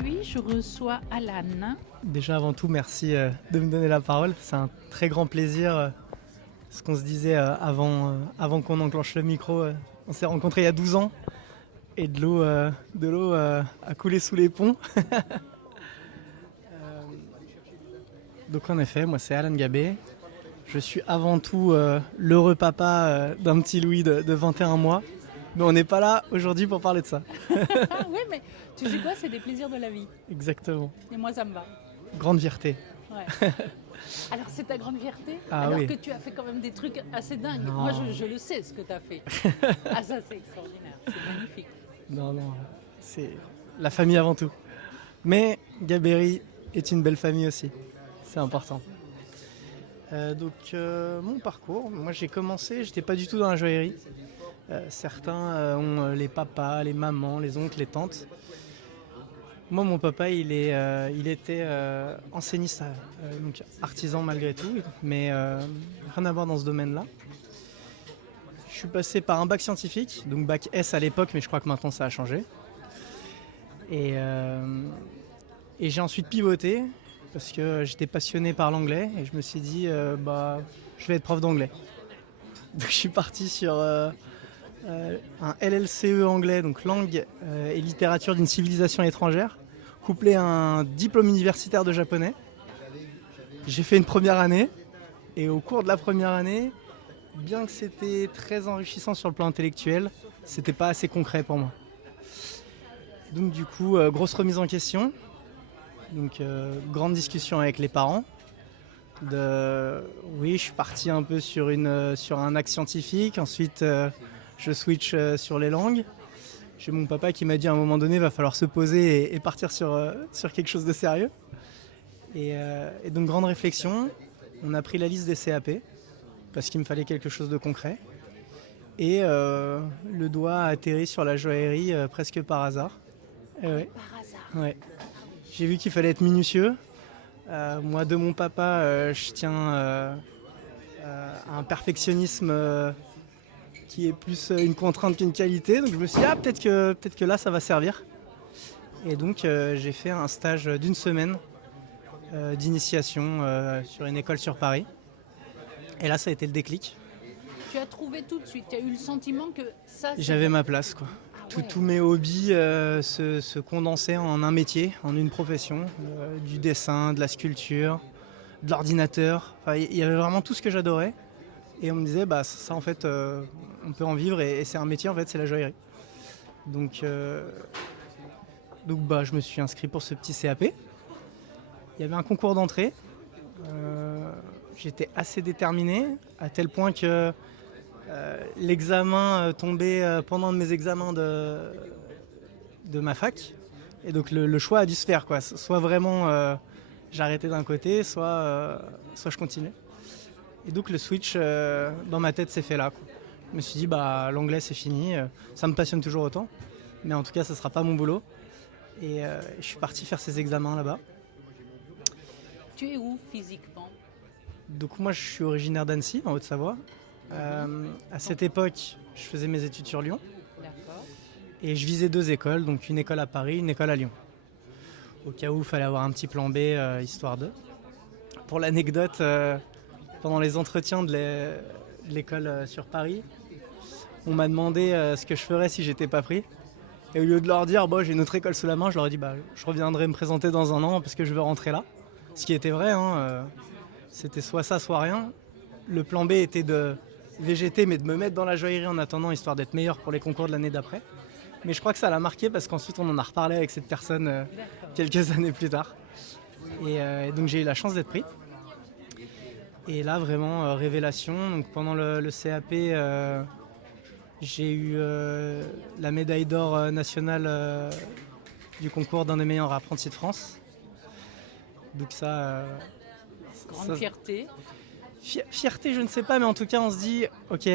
aujourd'hui, je reçois Alan. Déjà avant tout, merci de me donner la parole. C'est un très grand plaisir. Ce qu'on se disait avant qu'on enclenche le micro, on s'est rencontrés il y a 12 ans et de l'eau a coulé sous les ponts. Donc en effet, moi c'est Alan Gabé. Je suis avant tout l'heureux papa d'un petit Louis de 21 mois. Mais on n'est pas là aujourd'hui pour parler de ça. Oui, mais tu sais quoi, c'est des plaisirs de la vie. Exactement. Et moi, ça me va. Grande fierté. Ouais. Alors, c'est ta grande fierté alors oui. que tu as fait quand même des trucs assez dingues. Non. Moi, je le sais, ce que tu as fait. Ah, ça, c'est extraordinaire. C'est magnifique. Non, c'est la famille avant tout. Mais Gabéry est une belle famille aussi. C'est important. Mon parcours, moi j'ai commencé, j'étais pas du tout dans la joaillerie. Certains ont les papas, les mamans, les oncles, les tantes. Moi, mon papa, il était enseigniste, donc artisan malgré tout, mais rien à voir dans ce domaine-là. Je suis passé par un bac scientifique, donc bac S à l'époque, mais je crois que maintenant ça a changé. Et j'ai ensuite pivoté parce que j'étais passionné par l'anglais et je me suis dit, je vais être prof d'anglais. Donc je suis parti sur un LLCE anglais, donc langue et littérature d'une civilisation étrangère, couplé à un diplôme universitaire de japonais. J'ai fait une première année et au cours de la première année, bien que c'était très enrichissant sur le plan intellectuel, c'était pas assez concret pour moi. Donc du coup, grosse remise en question, donc grande discussion avec les parents. Oui, je suis parti un peu sur un axe scientifique, ensuite je switch sur les langues. J'ai mon papa qui m'a dit à un moment donné, il va falloir se poser et partir sur quelque chose de sérieux. Et donc grande réflexion, on a pris la liste des CAP, parce qu'il me fallait quelque chose de concret. Et le doigt a atterri sur la joaillerie presque par hasard. Ouais. Par hasard. Ouais. J'ai vu qu'il fallait être minutieux. Moi, de mon papa, je tiens à un perfectionnisme qui est plus une contrainte qu'une qualité. Donc je me suis dit, peut-être que là, ça va servir. Et donc j'ai fait un stage d'une semaine d'initiation sur une école sur Paris. Et là, ça a été le déclic. Tu as trouvé tout de suite, tu as eu le sentiment que ça... J'avais ma place, quoi. Tous mes hobbies se condensaient en un métier, en une profession, du dessin, de la sculpture, de l'ordinateur. Enfin, il y avait vraiment tout ce que j'adorais. Et on me disait, ça en fait, on peut en vivre et c'est un métier, en fait, c'est la joaillerie. Donc, je me suis inscrit pour ce petit CAP. Il y avait un concours d'entrée. J'étais assez déterminé, à tel point que l'examen tombait pendant un de mes examens de ma fac. Et donc le choix a dû se faire, quoi. Soit vraiment j'arrêtais d'un côté, soit je continuais. Et donc le switch dans ma tête s'est fait là, quoi. Je me suis dit, l'anglais c'est fini, ça me passionne toujours autant. Mais en tout cas, ça ne sera pas mon boulot. Et je suis parti faire ces examens là-bas. Tu es où physiquement ? Donc moi, je suis originaire d'Annecy, en Haute-Savoie. À cette époque, je faisais mes études sur Lyon. D'accord. Et je visais 2 écoles, donc une école à Paris, une école à Lyon. Au cas où il fallait avoir un petit plan B, histoire de. Pour l'anecdote, pendant les entretiens de l'école sur Paris, on m'a demandé ce que je ferais si j'étais pas pris. Et au lieu de leur dire, j'ai une autre école sous la main, je leur ai dit, je reviendrai me présenter dans un an parce que je veux rentrer là. Ce qui était vrai, c'était soit ça, soit rien. Le plan B était de végéter, mais de me mettre dans la joaillerie en attendant, histoire d'être meilleur pour les concours de l'année d'après. Mais je crois que ça l'a marqué parce qu'ensuite on en a reparlé avec cette personne quelques années plus tard. Et donc j'ai eu la chance d'être pris. Et là vraiment révélation. Donc pendant le CAP, j'ai eu la médaille d'or nationale du concours d'un des meilleurs apprentis de France. Donc ça... Grande fierté. Fierté, je ne sais pas, mais en tout cas, on se dit, ok,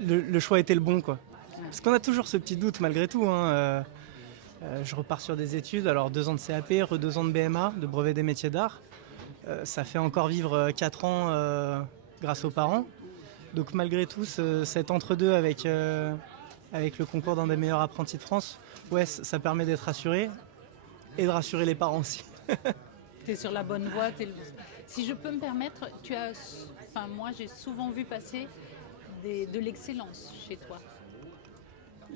le choix était le bon, quoi. Parce qu'on a toujours ce petit doute, malgré tout. Je repars sur des études, alors 2 ans de CAP, 2 ans de BMA, de brevet des métiers d'art. Ça fait encore vivre 4 ans grâce aux parents. Donc malgré tout, cet entre-deux avec le concours d'un des meilleurs apprentis de France, ça permet d'être assuré. et de rassurer les parents aussi. Tu es sur la bonne voie. Si je peux me permettre, moi j'ai souvent vu passer de l'excellence chez toi.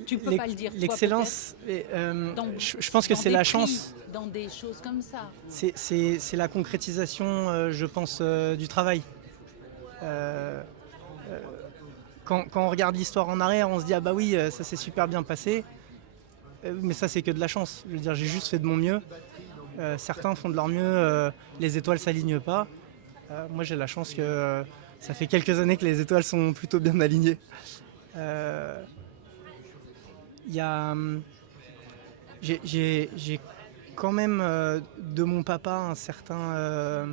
Tu peux pas le dire, toi, l'excellence, je pense que c'est la chance. Dans des choses comme ça. C'est la concrétisation, je pense, du travail. Quand on regarde l'histoire en arrière, on se dit ah bah oui, ça s'est super bien passé. Mais ça, c'est que de la chance. Je veux dire, j'ai juste fait de mon mieux. Certains font de leur mieux, les étoiles s'alignent pas. Moi, j'ai la chance que ça fait quelques années que les étoiles sont plutôt bien alignées. J'ai quand même de mon papa un certain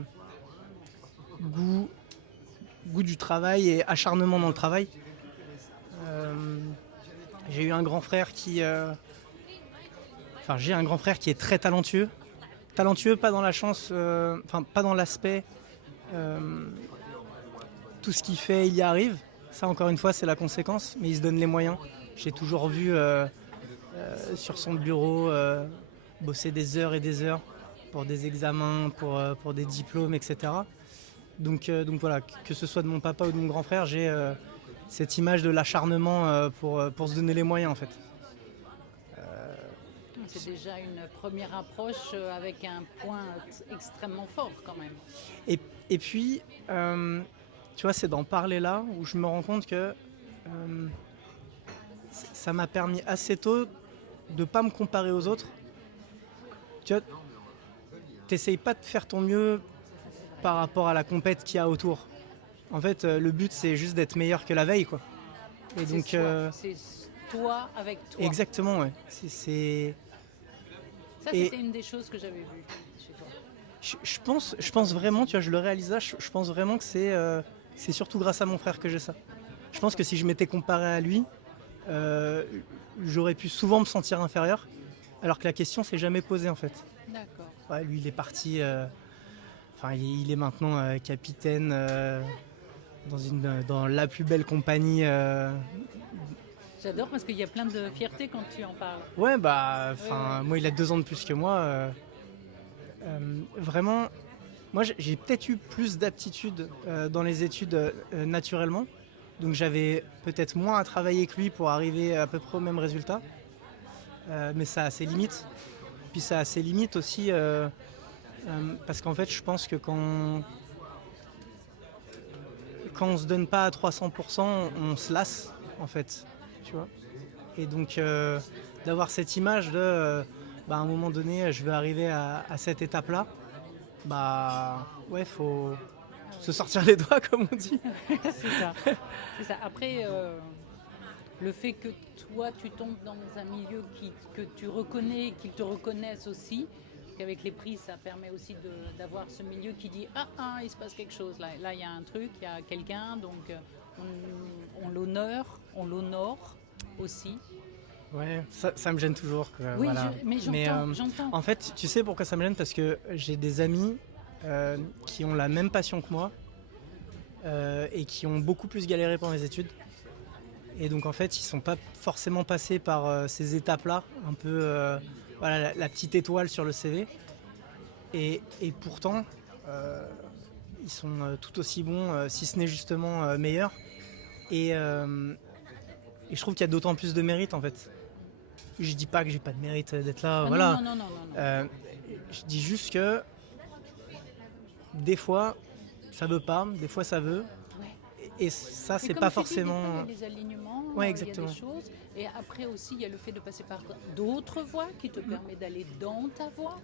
goût du travail et acharnement dans le travail. J'ai eu un grand frère j'ai un grand frère qui est très talentueux. Talentueux, pas dans la chance, pas dans l'aspect. Tout ce qu'il fait, il y arrive. Ça, encore une fois, c'est la conséquence, mais il se donne les moyens. J'ai toujours vu sur son bureau bosser des heures et des heures pour des examens, pour des diplômes, etc. Donc voilà, que ce soit de mon papa ou de mon grand frère, j'ai cette image de l'acharnement pour se donner les moyens en fait. C'est déjà une première approche avec un point extrêmement fort quand même. Et puis, tu vois, c'est d'en parler là où je me rends compte que ça m'a permis assez tôt de ne pas me comparer aux autres. Tu vois, t'essayes pas de faire ton mieux par rapport à la compète qu'il y a autour. En fait, le but, c'est juste d'être meilleur que la veille, quoi. Et donc, c'est toi avec toi. Exactement, ouais. Ça, c'était une des choses que j'avais vues chez toi. Je pense vraiment, tu vois, je le réalise là, je pense vraiment que c'est surtout grâce à mon frère que j'ai ça. Je pense que si je m'étais comparé à lui, j'aurais pu souvent me sentir inférieur, alors que la question s'est jamais posée en fait. D'accord. Ouais, lui, il est parti, il est maintenant capitaine dans la plus belle compagnie. J'adore parce qu'il y a plein de fierté quand tu en parles. Ouais, moi, il a 2 ans de plus que moi. Vraiment, moi, j'ai peut-être eu plus d'aptitude dans les études naturellement. Donc j'avais peut-être moins à travailler que lui pour arriver à peu près au même résultat. Mais ça a ses limites. Puis ça a ses limites aussi parce qu'en fait, je pense que quand on se donne pas à 300%, on se lasse en fait. Tu vois. Et donc d'avoir cette image de à un moment donné je vais arriver à cette étape là, faut se sortir les doigts comme on dit. c'est ça. Après le fait que toi tu tombes dans un milieu que tu reconnais, qu'ils te reconnaissent aussi, qu'avec les prix ça permet aussi d'avoir ce milieu qui dit il se passe quelque chose là il y a un truc, il y a quelqu'un, donc on l'honore aussi. Ouais, ça me gêne toujours. Oui, voilà. mais j'entends. En fait, tu sais pourquoi ça me gêne ? Parce que j'ai des amis qui ont la même passion que moi et qui ont beaucoup plus galéré pendant les études. Et donc en fait, ils sont pas forcément passés par ces étapes-là, un peu la petite étoile sur le CV. Et pourtant, ils sont tout aussi bons, si ce n'est justement meilleurs. Et je trouve qu'il y a d'autant plus de mérite en fait. Je dis pas que j'ai pas de mérite d'être là, voilà. Non. Je dis juste que des fois ça veut pas, des fois ça veut. Ouais. Et ça c'est pas forcément. Il y a des alignements, ouais, exactement. Il y a des choses. Et après aussi il y a le fait de passer par d'autres voies qui te permet d'aller dans ta voie.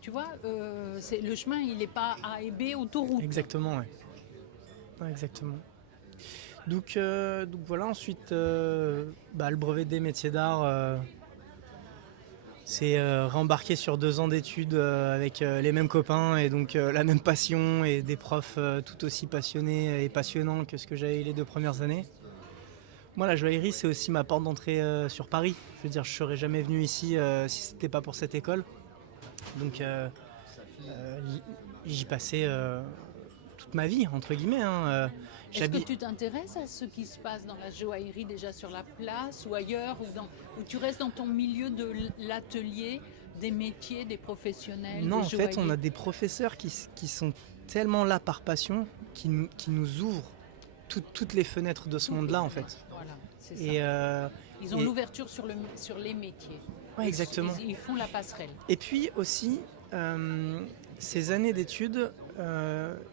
Tu vois, le chemin il n'est pas A et B autoroute. Exactement, ouais, exactement. Donc voilà, ensuite le brevet des métiers d'art, c'est rembarqué sur 2 ans d'études avec les mêmes copains et donc la même passion et des profs tout aussi passionnés et passionnants que ce que j'avais les 2 premières années. Moi, la joaillerie, c'est aussi ma porte d'entrée sur Paris. Je veux dire, je serais jamais venu ici si c'était pas pour cette école. Donc j'y passais toute ma vie, entre guillemets. Est-ce que tu t'intéresses à ce qui se passe dans la joaillerie déjà sur la place ou ailleurs ou tu restes dans ton milieu de l'atelier des métiers, des professionnels, Non, des en fait, on joailliers? a des professeurs qui sont tellement là par passion, qui nous ouvrent toutes les fenêtres de ce Toutes les monde-là, en fenêtres. fait. Voilà, c'est ça. Et, Ils ont et- l'ouverture sur les métiers. ouais, exactement. Ils font la passerelle. Et puis aussi, ces années d'études,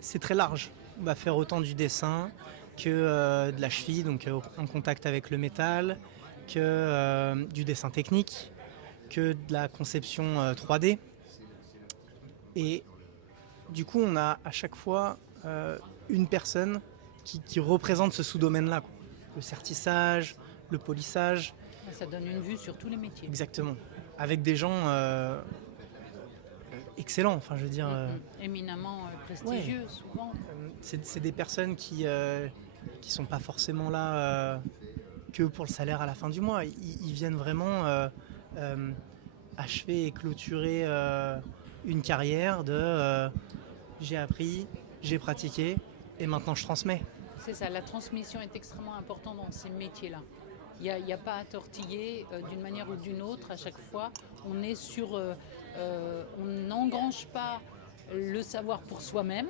c'est très large. On va faire autant du dessin que de la cheville, donc en contact avec le métal, que du dessin technique, que de la conception 3D. Et du coup, on a à chaque fois une personne qui représente ce sous-domaine-là, quoi. Le sertissage, le polissage, Ça donne une vue sur tous les métiers. exactement. Avec des gens excellents, enfin je veux dire. Éminemment prestigieux, souvent. C'est des personnes qui sont pas forcément là que pour le salaire à la fin du mois. Ils viennent vraiment achever et clôturer une carrière de j'ai appris, j'ai pratiqué et maintenant je transmets. C'est ça, la transmission est extrêmement importante dans ces métiers-là. Il n'y a pas à tortiller d'une manière ou d'une autre. À chaque fois, on est sur... on n'engrange pas le savoir pour soi-même,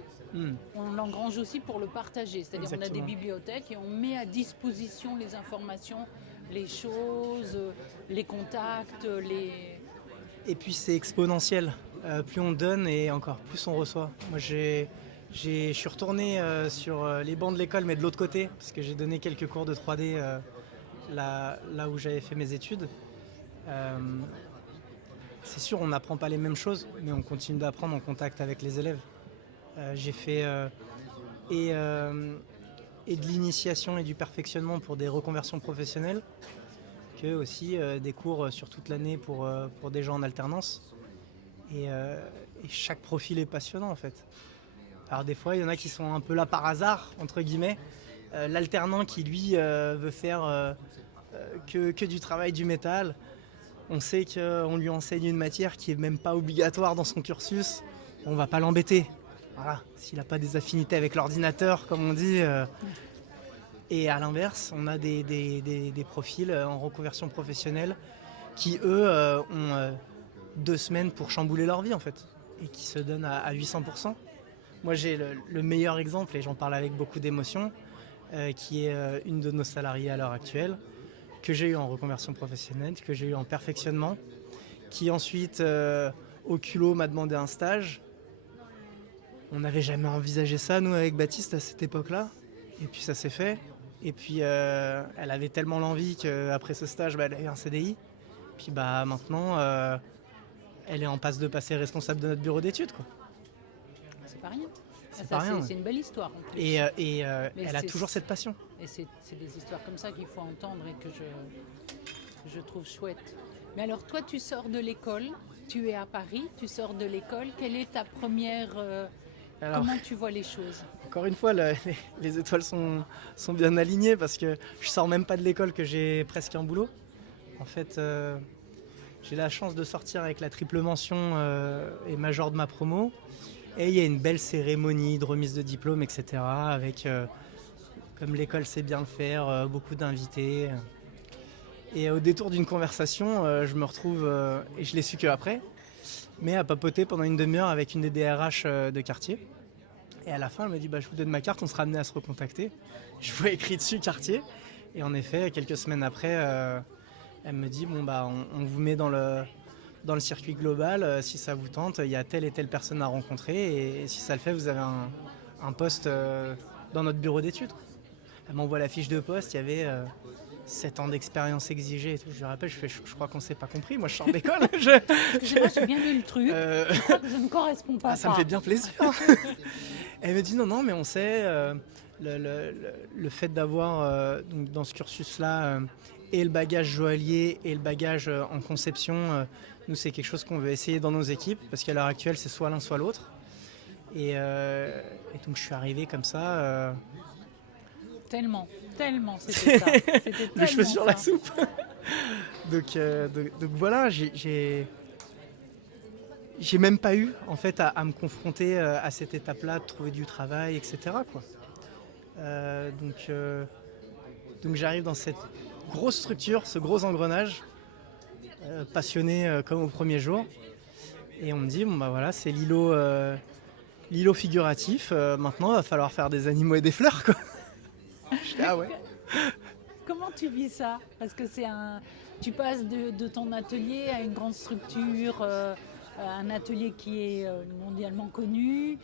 on l'engrange aussi pour le partager. C'est-à-dire qu'on a des Exactement. bibliothèques et on met à disposition les informations, les choses, les contacts, les... Et puis c'est exponentiel. Plus on donne et encore plus on reçoit. Moi je suis retourné sur les bancs de l'école mais de l'autre côté parce que j'ai donné quelques cours de 3D là où j'avais fait mes études. C'est sûr on n'apprend pas les mêmes choses mais on continue d'apprendre en contact avec les élèves. J'ai fait et de l'initiation et du perfectionnement pour des reconversions professionnelles que aussi des cours sur toute l'année pour des gens en alternance. Et chaque profil est passionnant en fait. Alors des fois il y en a qui sont un peu là par hasard entre guillemets. L'alternant qui lui veut faire que du travail du métal. On sait qu'on lui enseigne une matière qui est même pas obligatoire dans son cursus. On va pas l'embêter. Voilà, s'il n'a pas des affinités avec l'ordinateur comme on dit. Et à l'inverse, on a des profils en reconversion professionnelle qui eux ont 2 semaines pour chambouler leur vie en fait et qui se donnent à 800%. Moi j'ai le meilleur exemple et j'en parle avec beaucoup d'émotion qui est une de nos salariées à l'heure actuelle que j'ai eu en reconversion professionnelle, que j'ai eu en perfectionnement, qui ensuite au culot m'a demandé un stage. On n'avait jamais envisagé ça nous avec Baptiste à cette époque-là et puis ça s'est fait et puis elle avait tellement l'envie qu'après ce stage elle a eu un CDI puis maintenant elle est en passe de passer responsable de notre bureau d'études, quoi. C'est pas rien. C'est pas rien. C'est une belle histoire en plus. Et elle a toujours cette passion. Et c'est des histoires comme ça qu'il faut entendre et que je trouve chouette. Mais alors toi, tu sors de l'école, tu es à Paris, tu sors de l'école. Quelle est ta première... Alors, comment tu vois les choses? encore une fois, les étoiles sont bien alignées parce que je sors même pas de l'école que j'ai presque un boulot. En fait, j'ai la chance de sortir avec la triple mention et major de ma promo. Et il y a une belle cérémonie de remise de diplôme, etc. Avec, comme l'école sait bien le faire, beaucoup d'invités. Et au détour d'une conversation, je me retrouve, et je l'ai su qu'après, mais à papoter pendant une demi-heure avec une des DRH de quartier. Et à la fin, elle me dit je vous donne ma carte, on sera amené à se recontacter. Je vois écrit dessus quartier. Et en effet, quelques semaines après, elle me dit on vous met dans le circuit global, si ça vous tente, il y a telle et telle personne à rencontrer. Et si ça le fait, vous avez un poste dans notre bureau d'études. Elle m'envoie la fiche de poste, il y avait 7 ans d'expérience exigée et tout. Je lui rappelle, je crois qu'on s'est pas compris, moi je sors d'école. Excusez-moi, j'ai bien lu le truc. Je crois que je ne corresponds pas. Ça me fait bien plaisir. Elle me dit non, mais on sait, le fait d'avoir donc dans ce cursus-là et le bagage joaillier et le bagage en conception, nous c'est quelque chose qu'on veut essayer dans nos équipes parce qu'à l'heure actuelle c'est soit l'un soit l'autre. Et donc je suis arrivé comme ça. Tellement, c'était ça. C'était Le cheveu tellement sur ça. la soupe. donc voilà, j'ai même pas eu en fait à me confronter à cette étape-là, de trouver du travail, etc. quoi. Donc j'arrive dans cette grosse structure, ce gros engrenage. passionné comme au premier jour. Et on me dit, bon bah voilà, c'est l'îlot figuratif. Maintenant, il va falloir faire des animaux et des fleurs, quoi. Je dis, ah ouais. Comment tu vis ça? Parce que tu passes de ton atelier à une grande structure, un atelier qui est mondialement connu,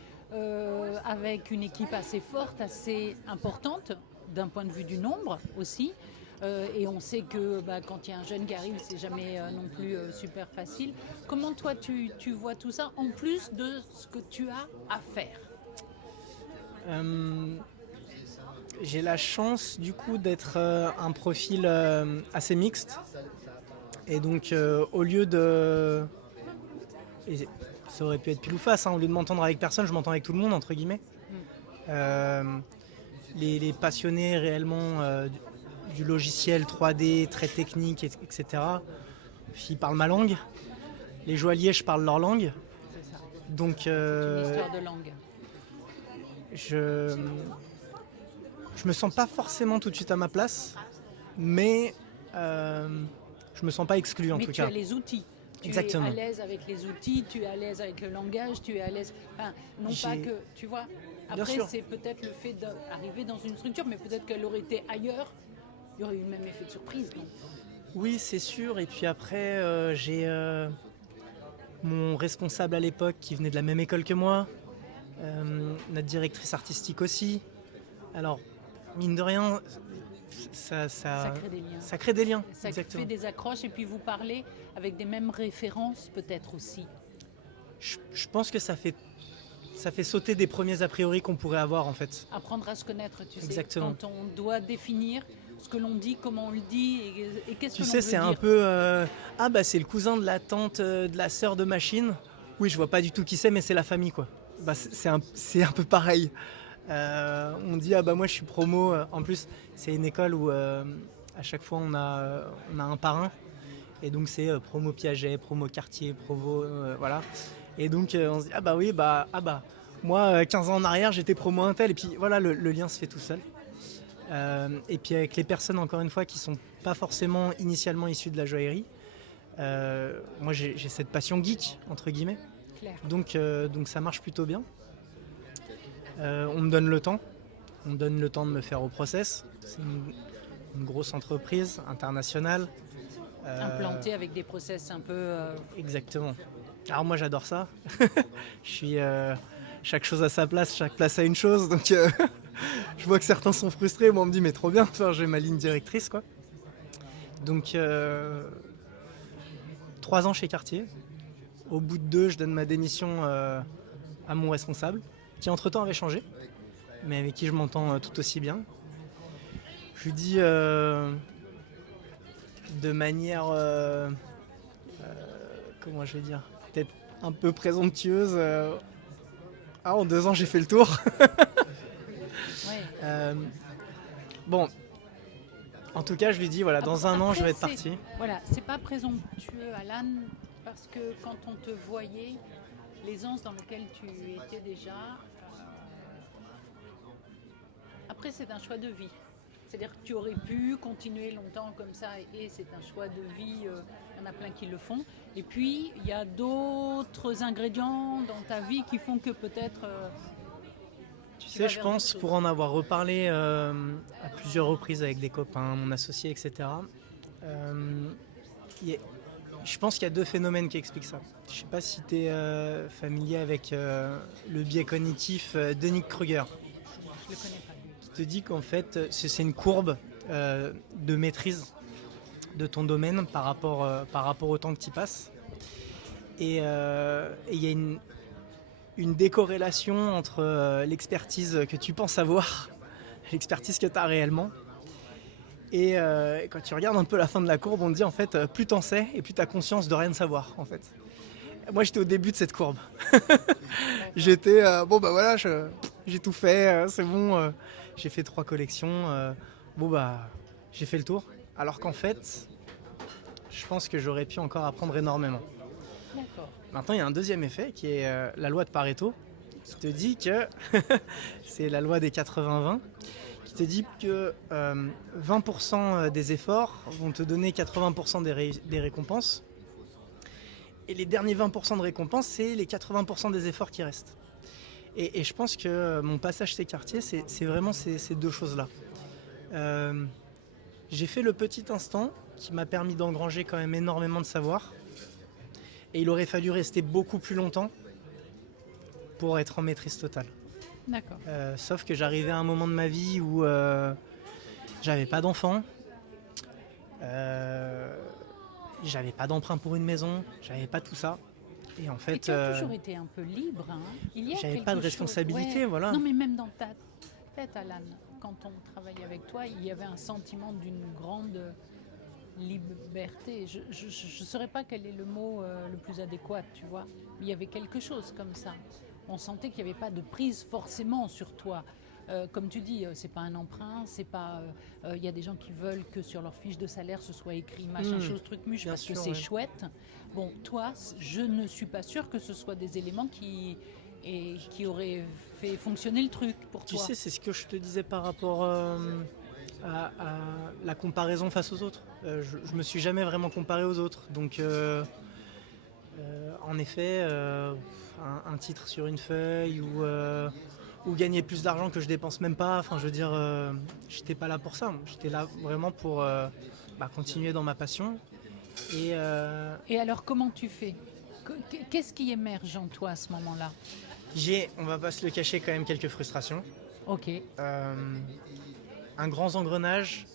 avec une équipe assez forte, assez importante, d'un point de vue du nombre aussi. Et on sait que quand il y a un jeune qui arrive, c'est jamais non plus super facile. Comment toi tu vois tout ça, en plus de ce que tu as à faire? J'ai la chance du coup d'être un profil assez mixte. Et donc au lieu de... Et ça aurait pu être pile ou face, hein, au lieu de m'entendre avec personne, je m'entends avec tout le monde, entre guillemets. Les passionnés réellement du logiciel 3D, très technique, etc. Ils parlent ma langue. Les joailliers, je parle leur langue. C'est ça. Donc C'est une histoire de langue. je me sens pas forcément tout de suite à ma place, mais je me sens pas exclu en tout cas. Mais tu as les outils. Exactement. Tu es à l'aise avec les outils, tu es à l'aise avec le langage, tu es à l'aise... Enfin, non pas que... Tu vois. Après, c'est peut-être le fait d'arriver dans une structure, mais peut-être qu'elle aurait été ailleurs. Il y aurait eu le même effet de surprise, non? Oui, c'est sûr. Et puis après, j'ai mon responsable à l'époque qui venait de la même école que moi, notre directrice artistique aussi. Alors, mine de rien, ça crée des liens. Ça crée des liens. Ça exactement. fait des accroches et puis vous parlez avec des mêmes références peut-être aussi. Je pense que ça fait sauter des premiers a priori qu'on pourrait avoir en fait. Apprendre à se connaître, tu Exactement. sais, quand on doit définir ce que l'on dit, comment on le dit et qu'est-ce que l'on veut dire. Tu sais, c'est un peu... c'est le cousin de la tante, de la sœur de machine. Oui, je vois pas du tout qui c'est, mais c'est la famille, quoi. C'est un peu pareil. On dit, moi je suis promo. En plus, c'est une école où à chaque fois on a un parrain. Et donc c'est promo Piaget, promo Cartier, promo... voilà. Et donc on se dit, moi 15 ans en arrière j'étais promo Intel. Et puis voilà, le lien se fait tout seul. Et puis avec les personnes, encore une fois, qui sont pas forcément initialement issues de la joaillerie, moi j'ai cette passion geek, entre guillemets. Claire. Donc ça marche plutôt bien. On me donne le temps. On me donne le temps de me faire au process. C'est une grosse entreprise internationale. Implantée avec des process un peu... Exactement. Alors moi j'adore ça. Je suis chaque chose à sa place, chaque place a une chose. Donc je vois que certains sont frustrés. Moi on me dit mais trop bien, enfin, j'ai ma ligne directrice quoi. Donc 3 ans chez Cartier. Au bout de 2, je donne ma démission à mon responsable, qui entre-temps avait changé, mais avec qui je m'entends tout aussi bien. Je lui dis de manière, comment je vais dire, peut-être un peu présomptueuse, en 2 ans j'ai fait le tour. Ouais. Bon, en tout cas je lui dis, voilà, dans un an je vais être parti. Voilà, c'est pas présomptueux, Alan, parce que quand on te voyait, l'aisance dans laquelle tu étais déjà, après c'est un choix de vie. C'est-à-dire que tu aurais pu continuer longtemps comme ça et c'est un choix de vie, il y en a plein qui le font. Et puis il y a d'autres ingrédients dans ta vie qui font que peut-être... Tu sais, je pense, pour en avoir reparlé à plusieurs reprises avec des copains, mon associé, etc., je pense qu'il y a 2 phénomènes qui expliquent ça. Je ne sais pas si tu es familier avec le biais cognitif de Nick Kruger. Je le connais pas. Qui te dit qu'en fait, c'est une courbe de maîtrise de ton domaine par rapport au temps que tu y passes. Et il y a une décorrélation entre l'expertise que tu penses avoir, l'expertise que tu as réellement. Et quand tu regardes un peu la fin de la courbe, on te dit en fait, plus t'en sais et plus t'as conscience de rien savoir en fait. Moi j'étais au début de cette courbe. J'étais, j'ai tout fait, c'est bon, j'ai fait 3 collections, j'ai fait le tour. Alors qu'en fait, je pense que j'aurais pu encore apprendre énormément. D'accord. Maintenant il y a un deuxième effet qui est la loi de Pareto, qui te dit que, c'est la loi des 80-20, qui te dit que 20% des efforts vont te donner 80% des récompenses. Et les derniers 20% de récompense, c'est les 80% des efforts qui restent. Et je pense que mon passage chez Cartier, c'est vraiment ces deux choses-là. J'ai fait le petit instant qui m'a permis d'engranger quand même énormément de savoir. Et il aurait fallu rester beaucoup plus longtemps pour être en maîtrise totale. D'accord. Sauf que j'arrivais à un moment de ma vie où j'avais pas d'enfant, j'avais pas d'emprunt pour une maison, j'avais pas tout ça. Et en fait, tu as toujours été un peu libre. Hein. J'avais pas de responsabilité, voilà. Non, mais même dans ta tête, Alan, quand on travaillait avec toi, il y avait un sentiment d'une grande liberté. Je ne saurais pas quel est le mot le plus adéquat, tu vois. Il y avait quelque chose comme ça. On sentait qu'il n'y avait pas de prise forcément sur toi. Comme tu dis, c'est pas un emprunt, c'est pas. Il y a des gens qui veulent que sur leur fiche de salaire ce soit écrit machin chose truc muche parce que c'est chouette. Bon, toi, je ne suis pas sûre que ce soit des éléments qui auraient fait fonctionner le truc pour toi. Tu sais, c'est ce que je te disais par rapport à la comparaison face aux autres. Je me suis jamais vraiment comparé aux autres, donc en effet, un titre sur une feuille ou gagner plus d'argent que je dépense même pas. Enfin, je veux dire, j'étais pas là pour ça. J'étais là vraiment pour continuer dans ma passion. Et alors, comment tu fais ? Qu'est-ce qui émerge en toi à ce moment-là ? On va pas se le cacher, quand même quelques frustrations. Ok. Un grand engrenage.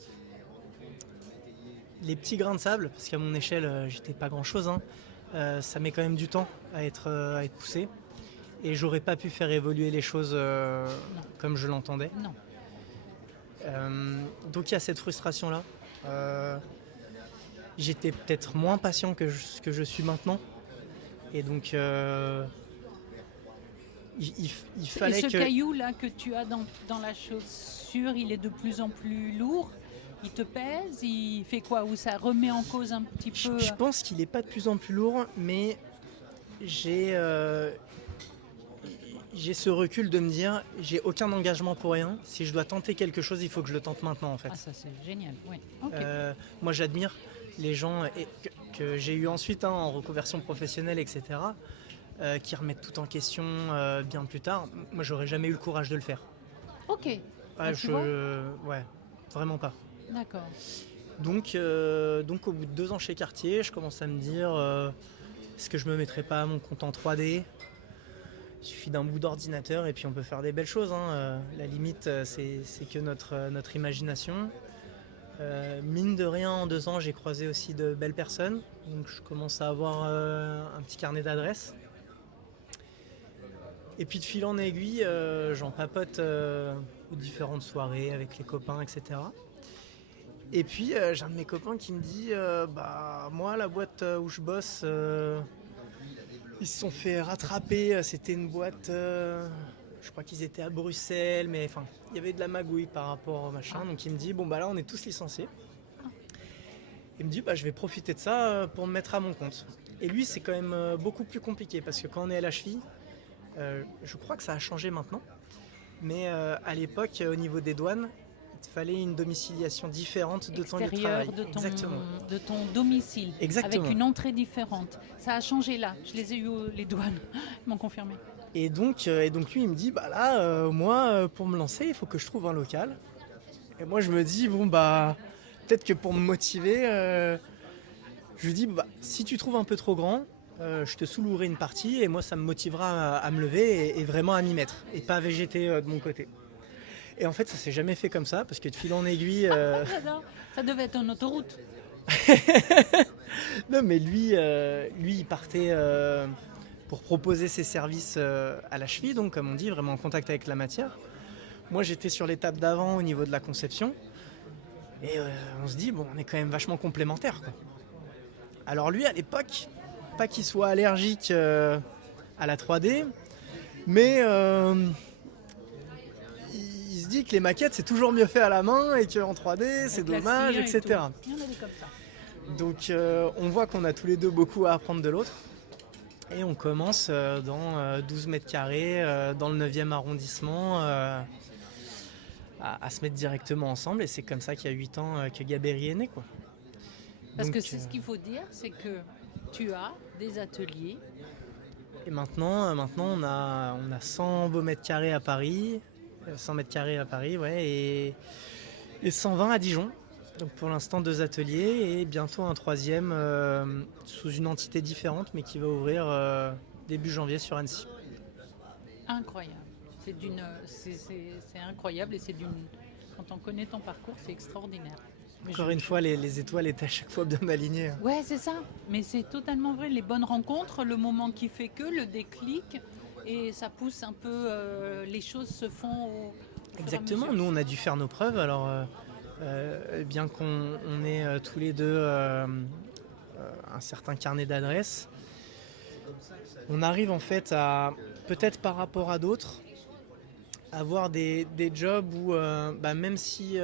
Les petits grains de sable, parce qu'à mon échelle, j'étais pas grand-chose. Ça met quand même du temps à être poussé. Et j'aurais pas pu faire évoluer les choses comme je l'entendais. Non. Donc il y a cette frustration-là. J'étais peut-être moins patient que je suis maintenant. Et donc il fallait et ce que... caillou-là que tu as dans la chaussure, il est de plus en plus lourd. Il te pèse, il fait quoi ? Ou ça remet en cause un petit peu ? Je pense qu'il n'est pas de plus en plus lourd, mais j'ai ce recul de me dire, j'ai aucun engagement pour rien. Si je dois tenter quelque chose, il faut que je le tente maintenant, en fait. Ah, ça c'est génial, oui. Okay. Moi, j'admire les gens que j'ai eu ensuite en reconversion professionnelle, etc., qui remettent tout en question bien plus tard. Moi, j'aurais jamais eu le courage de le faire. Ok. Ouais, vraiment pas. D'accord. Donc au bout de 2 ans chez Cartier, je commence à me dire est-ce que je me mettrais pas à mon compte en 3D ? Il suffit d'un bout d'ordinateur et puis on peut faire des belles choses. La limite, c'est que notre imagination. Mine de rien, en 2 ans, j'ai croisé aussi de belles personnes. Donc je commence à avoir un petit carnet d'adresses. Et puis de fil en aiguille, j'en papote aux différentes soirées avec les copains, etc. Et puis j'ai un de mes copains qui me dit moi la boîte où je bosse ils se sont fait rattraper, c'était une boîte je crois qu'ils étaient à Bruxelles, mais enfin il y avait de la magouille par rapport au machin, donc il me dit là on est tous licenciés. Il me dit je vais profiter de ça pour me mettre à mon compte. Et lui c'est quand même beaucoup plus compliqué parce que quand on est à la cheville, je crois que ça a changé maintenant, mais à l'époque au niveau des douanes, il fallait une domiciliation différente de ton lieu de travail. De ton domicile. Exactement. Avec une entrée différente. Ça a changé là. Je les ai eu les douanes. Ils m'ont confirmé. Et donc lui, il me dit, moi, pour me lancer, il faut que je trouve un local. Et moi, je me dis, peut-être que pour me motiver, je lui dis, si tu trouves un peu trop grand, je te sous-louerai une partie et moi, ça me motivera à me lever et vraiment à m'y mettre et pas végéter de mon côté. Et en fait, ça s'est jamais fait comme ça, parce que de fil en aiguille... Ça devait être une autoroute. Non, mais lui, il partait pour proposer ses services à la cheville, donc comme on dit, vraiment en contact avec la matière. Moi, j'étais sur l'étape d'avant au niveau de la conception. Et on se dit, on est quand même vachement complémentaires, quoi. Alors lui, à l'époque, pas qu'il soit allergique à la 3D, mais... il se dit que les maquettes c'est toujours mieux fait à la main et qu'en 3D c'est dommage, etc. Il y en avait comme ça. Donc on voit qu'on a tous les deux beaucoup à apprendre de l'autre et on commence dans 12 mètres carrés dans le 9e arrondissement à se mettre directement ensemble, et c'est comme ça qu'il y a 8 ans que Gaberry est né, quoi. Parce que c'est ce qu'il faut dire, c'est que tu as des ateliers. Et maintenant on a 100 beaux mètres carrés à Paris, 100 mètres carrés à Paris, ouais, et 120 à Dijon. Donc pour l'instant 2 ateliers et bientôt un troisième sous une entité différente mais qui va ouvrir début janvier sur Annecy. Incroyable. C'est incroyable et quand on connaît ton parcours, c'est extraordinaire. Encore une fois, les étoiles étaient à chaque fois bien alignées. Ouais, c'est ça. Mais c'est totalement vrai. Les bonnes rencontres, le moment qui fait que, le déclic, et ça pousse un peu, les choses se font au Exactement. fur et à Nous, mesure. on a dû faire nos preuves. Alors, bien qu'on ait tous les deux un certain carnet d'adresses, on arrive en fait à, peut-être par rapport à d'autres, avoir des jobs où même si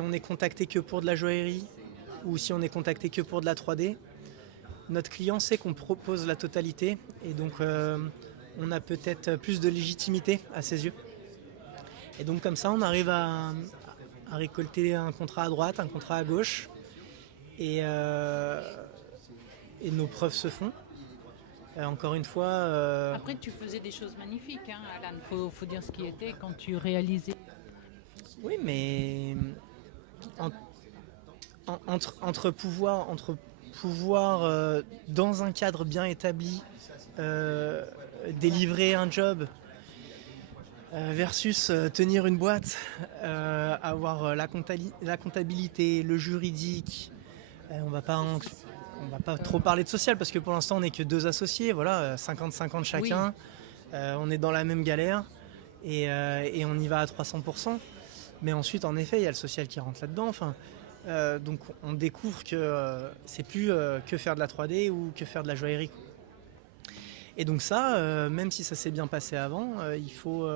on est contacté que pour de la joaillerie ou si on est contacté que pour de la 3D, notre client sait qu'on propose la totalité et donc on a peut-être plus de légitimité à ses yeux. Et donc comme ça, on arrive à récolter un contrat à droite, un contrat à gauche et nos preuves se font. Encore une fois... Après, tu faisais des choses magnifiques, hein, Alan. Faut dire ce qui était quand tu réalisais. Oui, mais entre pouvoir dans un cadre bien établi délivrer un job versus tenir une boîte, avoir la comptabilité, le juridique, on va pas trop parler de social parce que pour l'instant on n'est que 2 associés, voilà, 50-50 chacun, oui. On est dans la même galère et on y va à 300%. Mais ensuite, en effet, il y a le social qui rentre là-dedans. Enfin, donc on découvre que c'est plus que faire de la 3D ou que faire de la joaillerie. Et donc ça, même si ça s'est bien passé avant, il faut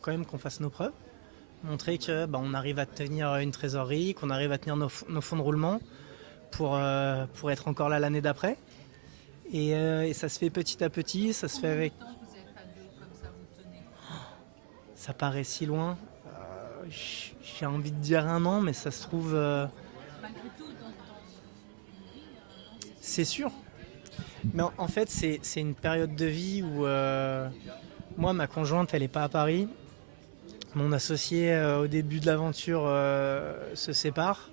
quand même qu'on fasse nos preuves. Montrer que on arrive à tenir une trésorerie, qu'on arrive à tenir nos fonds de roulement pour être encore là l'année d'après. Et ça se fait petit à petit, ça se fait avec... Ça paraît si loin. J'ai envie de dire 1 an, mais ça se trouve... C'est sûr. Mais en fait, c'est une période de vie où moi, ma conjointe, elle n'est pas à Paris. Mon associé, au début de l'aventure, se sépare.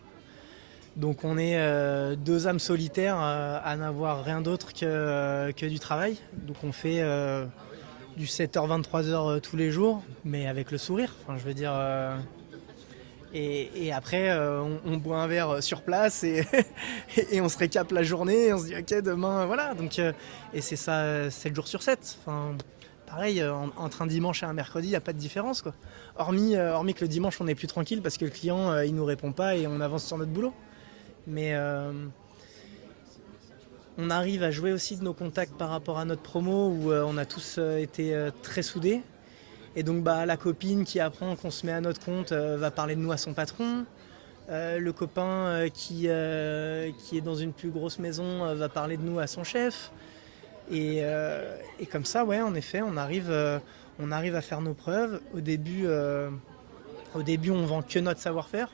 Donc on est 2 âmes solitaires à n'avoir rien d'autre que du travail. Donc on fait du 7h, 23h tous les jours, mais avec le sourire. Enfin, je veux dire... Et après, on boit un verre sur place et, et on se récape la journée et on se dit ok demain, voilà. Donc, et c'est ça 7 jours sur 7. Enfin, pareil, entre un dimanche et un mercredi, il n'y a pas de différence, quoi. Hormis que le dimanche, on est plus tranquille parce que le client, il nous répond pas et on avance sur notre boulot. Mais on arrive à jouer aussi de nos contacts par rapport à notre promo où on a tous été très soudés. Et donc la copine qui apprend qu'on se met à notre compte va parler de nous à son patron. Le copain qui est dans une plus grosse maison va parler de nous à son chef. Et comme ça, ouais, en effet, on arrive à faire nos preuves. Au début, on vend que notre savoir-faire.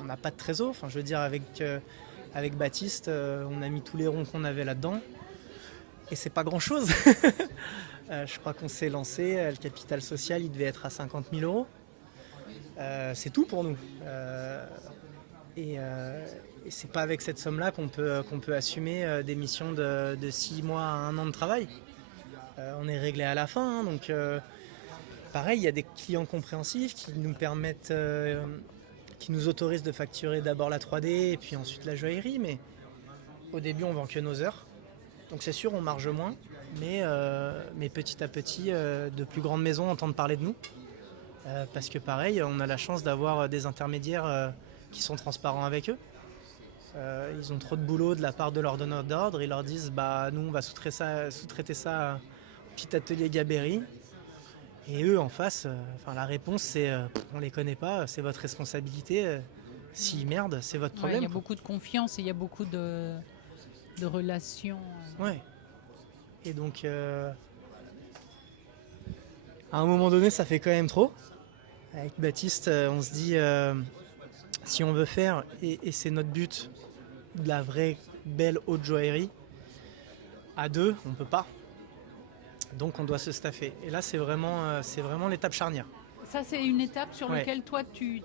On n'a pas de trésor. Enfin, je veux dire, avec Baptiste, on a mis tous les ronds qu'on avait là-dedans. Et c'est pas grand-chose. Je crois qu'on s'est lancé, le capital social, il devait être à 50 000 €. C'est tout pour nous. Et c'est pas avec cette somme-là qu'on peut assumer des missions de 6 mois à 1 an de travail. On est réglé à la fin, hein, donc pareil, il y a des clients compréhensifs qui nous permettent, qui nous autorisent de facturer d'abord la 3D et puis ensuite la joaillerie, mais au début on vend que nos heures. Donc c'est sûr, on marge moins. Mais petit à petit, de plus grandes maisons entendent parler de nous. Parce que pareil, on a la chance d'avoir des intermédiaires qui sont transparents avec eux. Ils ont trop de boulot de la part de leur donneur d'ordre. Ils leur disent nous on va sous-traiter ça au petit atelier Gabéry. Et eux en face, la réponse c'est on les connaît pas, c'est votre responsabilité. S'ils merdent, c'est votre problème. Il y a beaucoup de confiance et il y a beaucoup de relations. Ouais. Et donc, à un moment donné, ça fait quand même trop. Avec Baptiste, on se dit, si on veut faire, et c'est notre but, de la vraie belle haute joaillerie. À deux, on peut pas. Donc on doit se staffer. Et là, c'est vraiment l'étape charnière. Ça, c'est une étape sur Ouais. laquelle toi, tu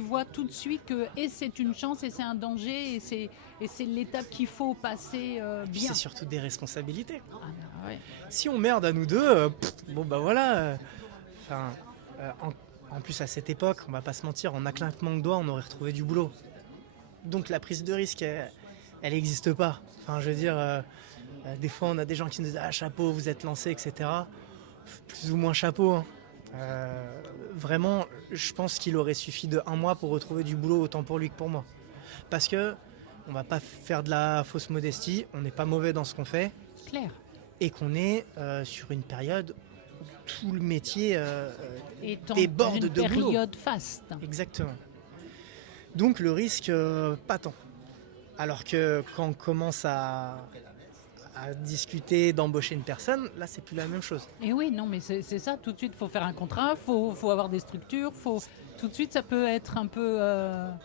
vois tout de suite que et c'est une chance et c'est un danger et c'est l'étape qu'il faut passer Puis bien. c'est surtout des responsabilités. Ah, bah ouais. Si on merde à nous deux, bon bah voilà. Enfin, en plus à cette époque, on va pas se mentir, en un claquement de doigts, on aurait retrouvé du boulot. Donc la prise de risque, elle n'existe pas. Enfin, je veux dire, des fois on a des gens qui nous disent ah chapeau, vous êtes lancé, etc. Plus ou moins chapeau. Hein. Vraiment, je pense qu'il aurait suffi de 1 mois pour retrouver du boulot, autant pour lui que pour moi. Parce que on va pas faire de la fausse modestie, on n'est pas mauvais dans ce qu'on fait, Claire. et qu'on est sur une période où tout le métier Et déborde une de boulot. période faste. Exactement. Donc le risque, pas tant. Alors que quand on commence à discuter d'embaucher une personne, là c'est plus la même chose. Et oui, non, mais c'est ça. Tout de suite, il faut faire un contrat, faut avoir des structures, tout de suite, ça peut être un peu.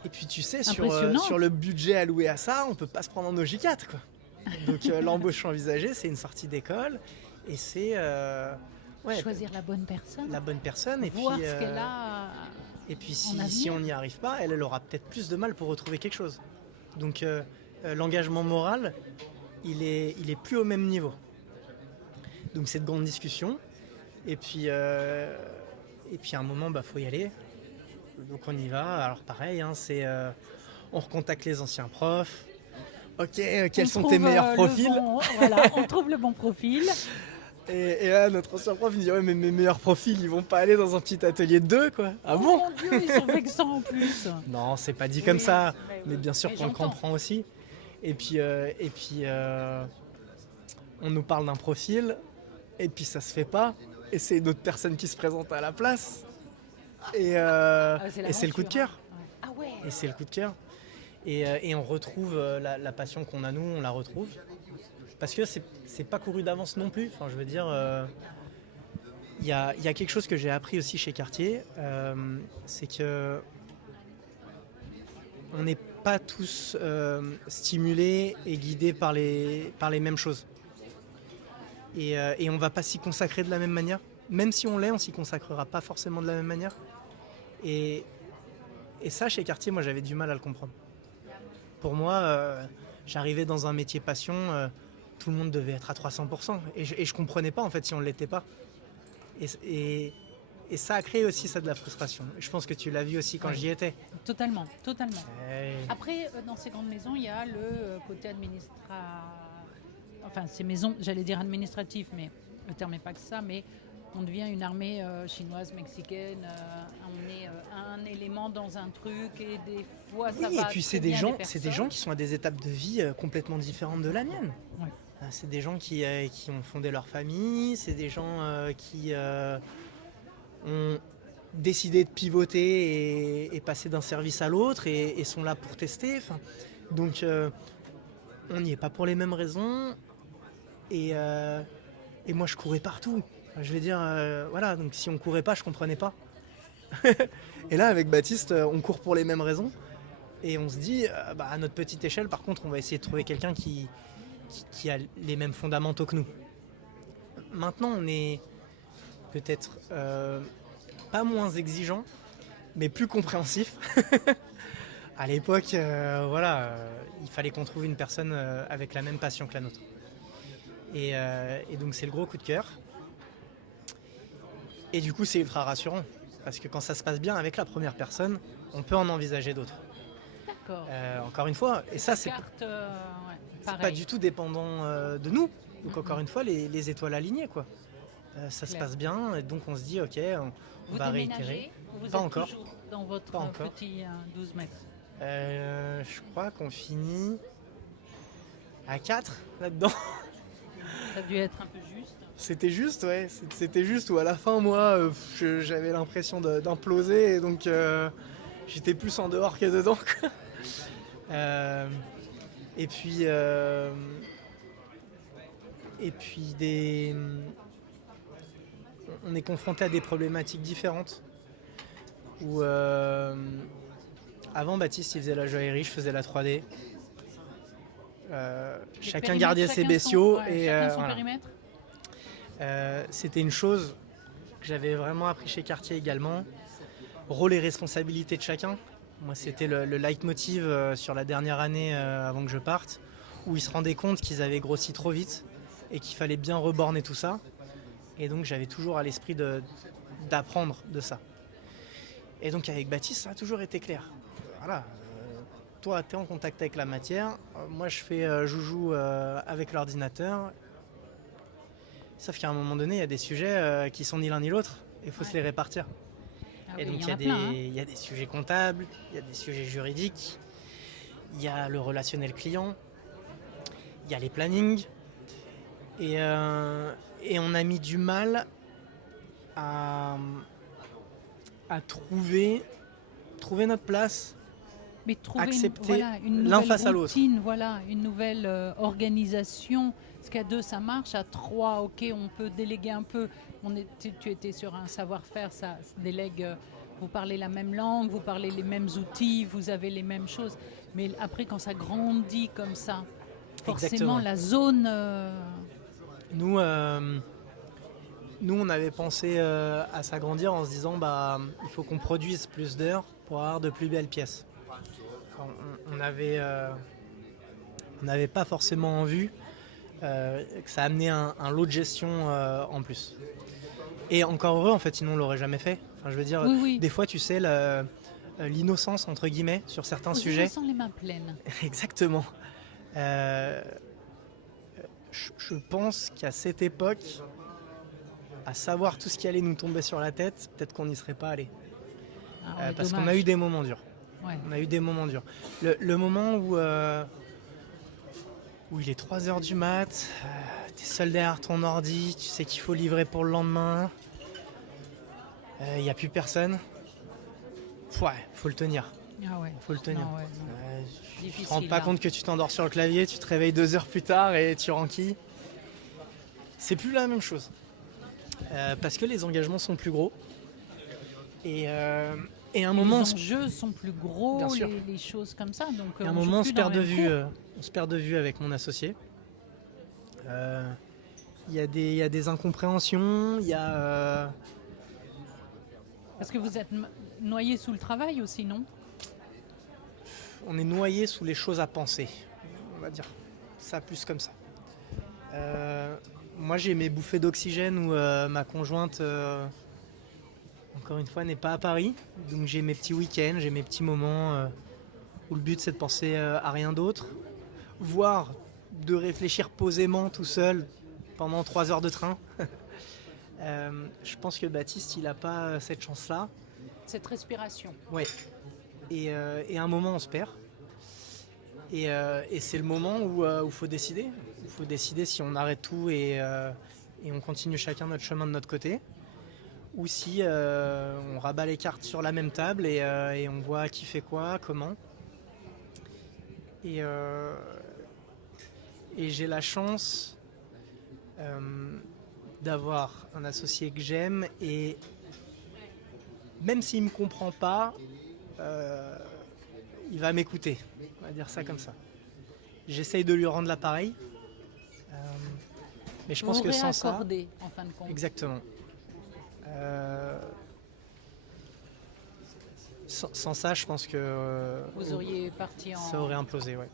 Et puis tu sais, Impressionnant. sur le budget alloué à ça, on peut pas se prendre en OJ4 quoi. Donc l'embauche envisagée, c'est une sortie d'école et c'est Choisir la bonne personne. la bonne personne. Et voir puis, ce qu'elle a. et puis en avenir. si on n'y arrive pas, elle aura peut-être plus de mal pour retrouver quelque chose. Donc l'engagement moral, il est plus au même niveau. Donc c'est de grandes discussions. Et puis à un moment, faut y aller. Donc on y va. Alors pareil, hein, on recontacte les anciens profs. Ok, quels sont tes meilleurs profils? On trouve le bon profil. Et là, notre ancien prof, il dit ouais, mais mes meilleurs profils, ils vont pas aller dans un petit atelier de 2, quoi. Ah bon? Mon Dieu, ils sont vexants en plus. Non, c'est pas dit comme ça, mais bien sûr Mais qu'on le j'entends. comprend aussi. Et puis, on nous parle d'un profil, et puis ça se fait pas, et c'est une autre personne qui se présente à la place. Et c'est le coup de cœur. Ah ouais. Et c'est le coup de cœur. Et on retrouve la passion qu'on a nous, on la retrouve. Parce que c'est pas couru d'avance non plus. Enfin, je veux dire, il y a quelque chose que j'ai appris aussi chez Cartier, c'est que on n'est pas tous stimulés et guidés par les mêmes choses. Et on va pas s'y consacrer de la même manière. Même si on l'est, on s'y consacrera pas forcément de la même manière. Et ça, chez Cartier, moi, j'avais du mal à le comprendre. Pour moi, j'arrivais dans un métier passion, tout le monde devait être à 300%. Et je comprenais pas, en fait, si on ne l'était pas. Et ça a créé aussi ça de la frustration. Je pense que tu l'as vu aussi quand Ouais. j'y étais. Totalement. Et- Après, dans ces grandes maisons, il y a le côté administratif. Enfin, ces maisons, j'allais dire administratif, mais le terme n'est pas que ça, mais on devient une armée chinoise, mexicaine, on est un élément dans un truc et des fois ça Oui, va et puis c'est très des bien gens, des c'est des gens qui sont à des étapes de vie complètement différentes de la mienne. Ouais. C'est des gens qui ont fondé leur famille, c'est des gens qui ont décidé de pivoter et passer d'un service à l'autre et sont là pour tester. Enfin, donc on n'y est pas pour les mêmes raisons. Et moi je courais partout. Je veux dire, voilà, donc si on courait pas, je comprenais pas. Et là avec Baptiste, on court pour les mêmes raisons. Et on se dit, à notre petite échelle, par contre, on va essayer de trouver quelqu'un qui a les mêmes fondamentaux que nous. Maintenant, on est peut-être pas moins exigeant, mais plus compréhensif. À l'époque, il fallait qu'on trouve une personne avec la même passion que la nôtre. Et donc c'est le gros coup de cœur. Et du coup, c'est ultra rassurant. Parce que quand ça se passe bien avec la première personne, on peut en envisager d'autres. D'accord. Encore une fois, et ça, c'est Carte, pas pareil. du tout dépendant de nous. Donc encore une fois, les étoiles alignées, quoi. Ça se Clair. passe bien, et donc on se dit, ok, on Vous va déménagez réitérer. ou vous Pas êtes encore. toujours dans votre Pas encore. petit 12 mètres? Je crois qu'on finit à 4 là-dedans. Ça a dû être un peu juste. C'était juste, ouais. C'était juste où à la fin, moi, j'avais l'impression d'imploser, et donc j'étais plus en dehors que dedans, quoi. Et puis on est confronté à des problématiques différentes. Où avant, Baptiste, il faisait la joaillerie, je faisais la 3D. chacun gardait ses bestiaux. Chacun son périmètre. C'était une chose que j'avais vraiment appris chez Cartier également. Rôle et responsabilité de chacun. Moi, c'était le leitmotiv sur la dernière année avant que je parte, où ils se rendaient compte qu'ils avaient grossi trop vite et qu'il fallait bien reborner tout ça. Et donc, j'avais toujours à l'esprit d'apprendre de ça. Et donc, avec Baptiste, ça a toujours été clair. Voilà. Toi, tu es en contact avec la matière. Moi, je fais joujou avec l'ordinateur. Sauf qu'à un moment donné, il y a des sujets qui sont ni l'un ni l'autre. Il faut se les répartir. Et donc, il y a des sujets comptables, il y a des sujets juridiques, il y a le relationnel client, il y a les plannings. Et on a mis du mal à trouver notre place, mais trouver accepter une l'un nouvelle face à l'autre. Voilà, une nouvelle organisation. Parce qu'à 2, ça marche. À 3, ok, on peut déléguer un peu. Tu étais sur un savoir-faire, ça se délègue. Vous parlez la même langue, vous parlez les mêmes outils, vous avez les mêmes choses. Mais après, quand ça grandit comme ça, forcément, la zone... Nous, on avait pensé à s'agrandir en se disant il faut qu'on produise plus d'heures pour avoir de plus belles pièces. On n'avait pas forcément en vue que ça amenait un lot de gestion en plus. Et encore heureux, en fait, sinon on l'aurait jamais fait. Enfin, je veux dire, oui. Des fois, tu sais, l'innocence, entre guillemets, sur certains sujets. Sans les mains pleines. Exactement. Je pense qu'à cette époque, à savoir tout ce qui allait nous tomber sur la tête, peut-être qu'on n'y serait pas allé. Parce qu'on a eu des moments durs. Ouais. On a eu des moments durs. Le moment où il est 3h du mat, t'es seul derrière ton ordi, tu sais qu'il faut livrer pour le lendemain, il n'y a plus personne. Ouais, faut le tenir. Ah ouais. Faut le tenir. Non, ouais, non. Tu te rends pas compte que tu t'endors sur le clavier, tu te réveilles 2 heures plus tard et tu renquilles. C'est plus la même chose. Parce que les engagements sont plus gros. Et un moment... Les enjeux sont plus gros, les choses comme ça. Donc, à un moment, on se perd de vue. On se perd de vue avec mon associé. Il y a des incompréhensions, il y a... Parce que vous êtes noyé sous le travail aussi, non ? On est noyé sous les choses à penser, on va dire ça plus comme ça. Moi, j'ai mes bouffées d'oxygène où ma conjointe, encore une fois, n'est pas à Paris. Donc j'ai mes petits week-ends, j'ai mes petits moments où le but c'est de penser à rien d'autre, voire de réfléchir posément tout seul pendant 3 heures de train. Je pense que Baptiste, il n'a pas cette chance-là. Cette respiration. Ouais. Et à un moment, on se perd. Et c'est le moment où il faut décider. Il faut décider si on arrête tout et on continue chacun notre chemin de notre côté. Ou si on rabat les cartes sur la même table et on voit qui fait quoi, comment. Et j'ai la chance d'avoir un associé que j'aime et même s'il ne me comprend pas, il va m'écouter, on va dire ça comme ça. J'essaye de lui rendre l'appareil, mais je pense que sans ça... en fin de compte. Exactement. Sans ça, je pense que... vous auriez parti en... Ça aurait implosé, ouais.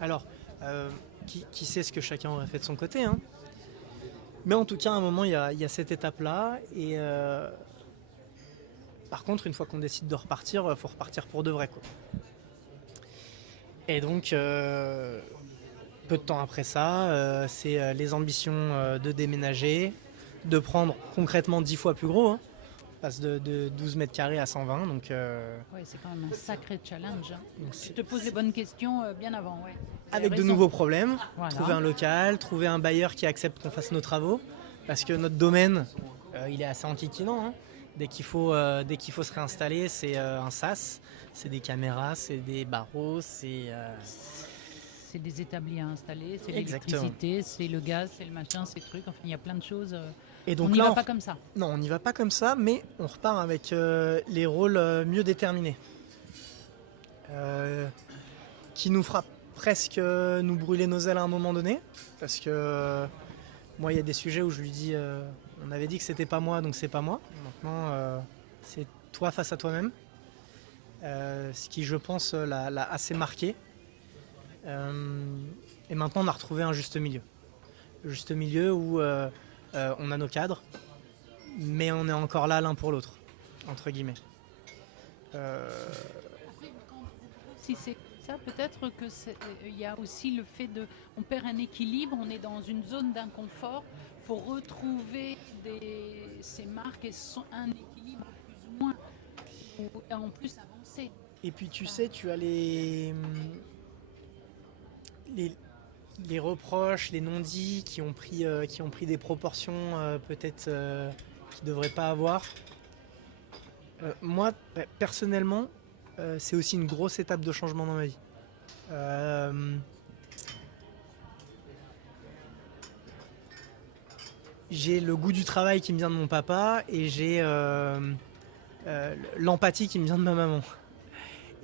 Alors, qui sait ce que chacun aurait fait de son côté, hein. Mais en tout cas, à un moment, il y a cette étape-là. Et par contre, une fois qu'on décide de repartir, il faut repartir pour de vrai, quoi. Et donc, peu de temps après ça, c'est les ambitions de déménager, de prendre concrètement 10 fois plus gros. Hein. On passe de 12 mètres carrés à 120. Donc, ouais, c'est quand même un sacré challenge. Hein. Tu te poses les bonnes questions bien avant. Ouais. Avec de nouveaux problèmes, trouver un local, trouver un bailleur qui accepte qu'on fasse nos travaux. Parce que notre domaine, il est assez enquiquinant. Hein. Dès qu'il faut se réinstaller, c'est un sas, c'est des caméras, c'est des barreaux, c'est des établis à installer, c'est l'électricité, c'est le gaz, c'est le machin, c'est le truc. Enfin, il y a plein de choses. Et donc on n'y va pas comme ça. Non, on n'y va pas comme ça, mais on repart avec les rôles mieux déterminés. Qui nous fera presque nous brûler nos ailes à un moment donné, parce que moi, il y a des sujets où je lui dis, on avait dit que c'était pas moi, donc c'est pas moi. Maintenant, c'est toi face à toi-même. Ce qui, je pense, l'a assez marqué. Et maintenant, on a retrouvé un juste milieu. Le juste milieu où on a nos cadres, mais on est encore là l'un pour l'autre, entre guillemets. Si c'est ça, peut-être que il y a aussi le fait de, on perd un équilibre, on est dans une zone d'inconfort. Il faut retrouver ces marques et un équilibre plus ou moins, et en plus avancer. Et puis tu sais, tu as les reproches, les non-dits qui ont pris des proportions peut-être qu'ils ne devraient pas avoir. Moi, personnellement, c'est aussi une grosse étape de changement dans ma vie. J'ai le goût du travail qui me vient de mon papa et j'ai l'empathie qui me vient de ma maman.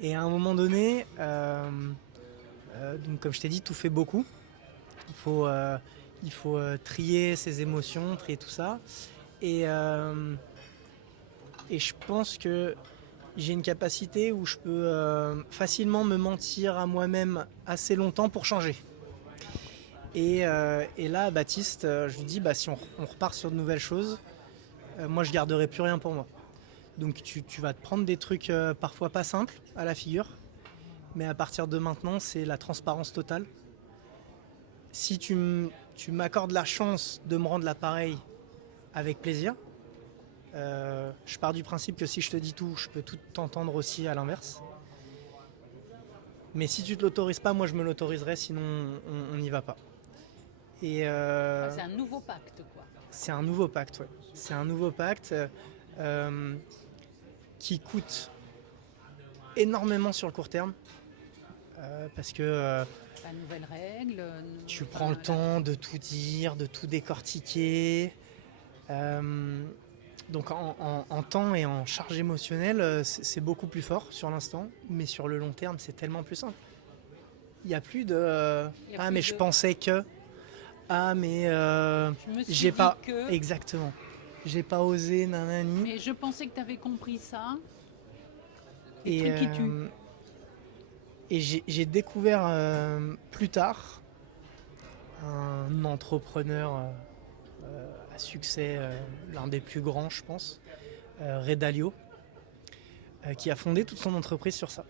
Et à un moment donné, donc comme je t'ai dit, tout fait beaucoup. Il faut trier ses émotions, trier tout ça. Et je pense que j'ai une capacité où je peux facilement me mentir à moi-même assez longtemps pour changer. Et là, Baptiste, je lui dis, si on repart sur de nouvelles choses, moi je garderai plus rien pour moi. Donc tu vas te prendre des trucs parfois pas simples à la figure, mais à partir de maintenant, c'est la transparence totale. Si tu m'accordes la chance de me rendre l'appareil avec plaisir, je pars du principe que si je te dis tout, je peux tout t'entendre aussi à l'inverse. Mais si tu te l'autorises pas, moi je me l'autoriserai, sinon on n'y va pas. Et c'est un nouveau pacte, quoi. C'est un nouveau pacte, ouais. C'est un nouveau pacte qui coûte énormément sur le court terme. Parce que la nouvelle règle. Tu prends le temps de tout dire, de tout décortiquer. Donc en temps et en charge émotionnelle, c'est beaucoup plus fort sur l'instant, mais sur le long terme, c'est tellement plus simple. Il n'y a plus de je pensais que. J'ai pas. Que... Exactement. J'ai pas osé, nanani. Mais je pensais que tu avais compris ça. Et j'ai découvert plus tard un entrepreneur à succès, l'un des plus grands, je pense, Ray Dalio, qui a fondé toute son entreprise sur ça.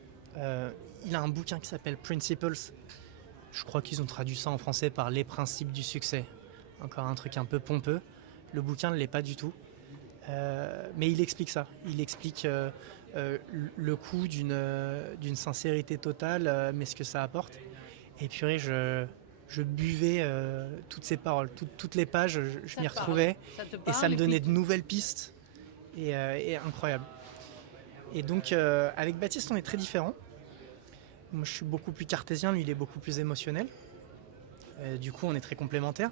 Il a un bouquin qui s'appelle Principles. Je crois qu'ils ont traduit ça en français par Les principes du succès. Encore un truc un peu pompeux. Le bouquin ne l'est pas du tout. Mais il explique ça. Il explique le coût d'une sincérité totale, mais ce que ça apporte. Et purée, je buvais toutes ces paroles, toutes les pages, je m'y retrouvais. Et ça me donnait de nouvelles pistes. Et incroyable. Et donc, avec Baptiste, on est très différents. Moi, je suis beaucoup plus cartésien, lui, il est beaucoup plus émotionnel. Du coup, on est très complémentaires.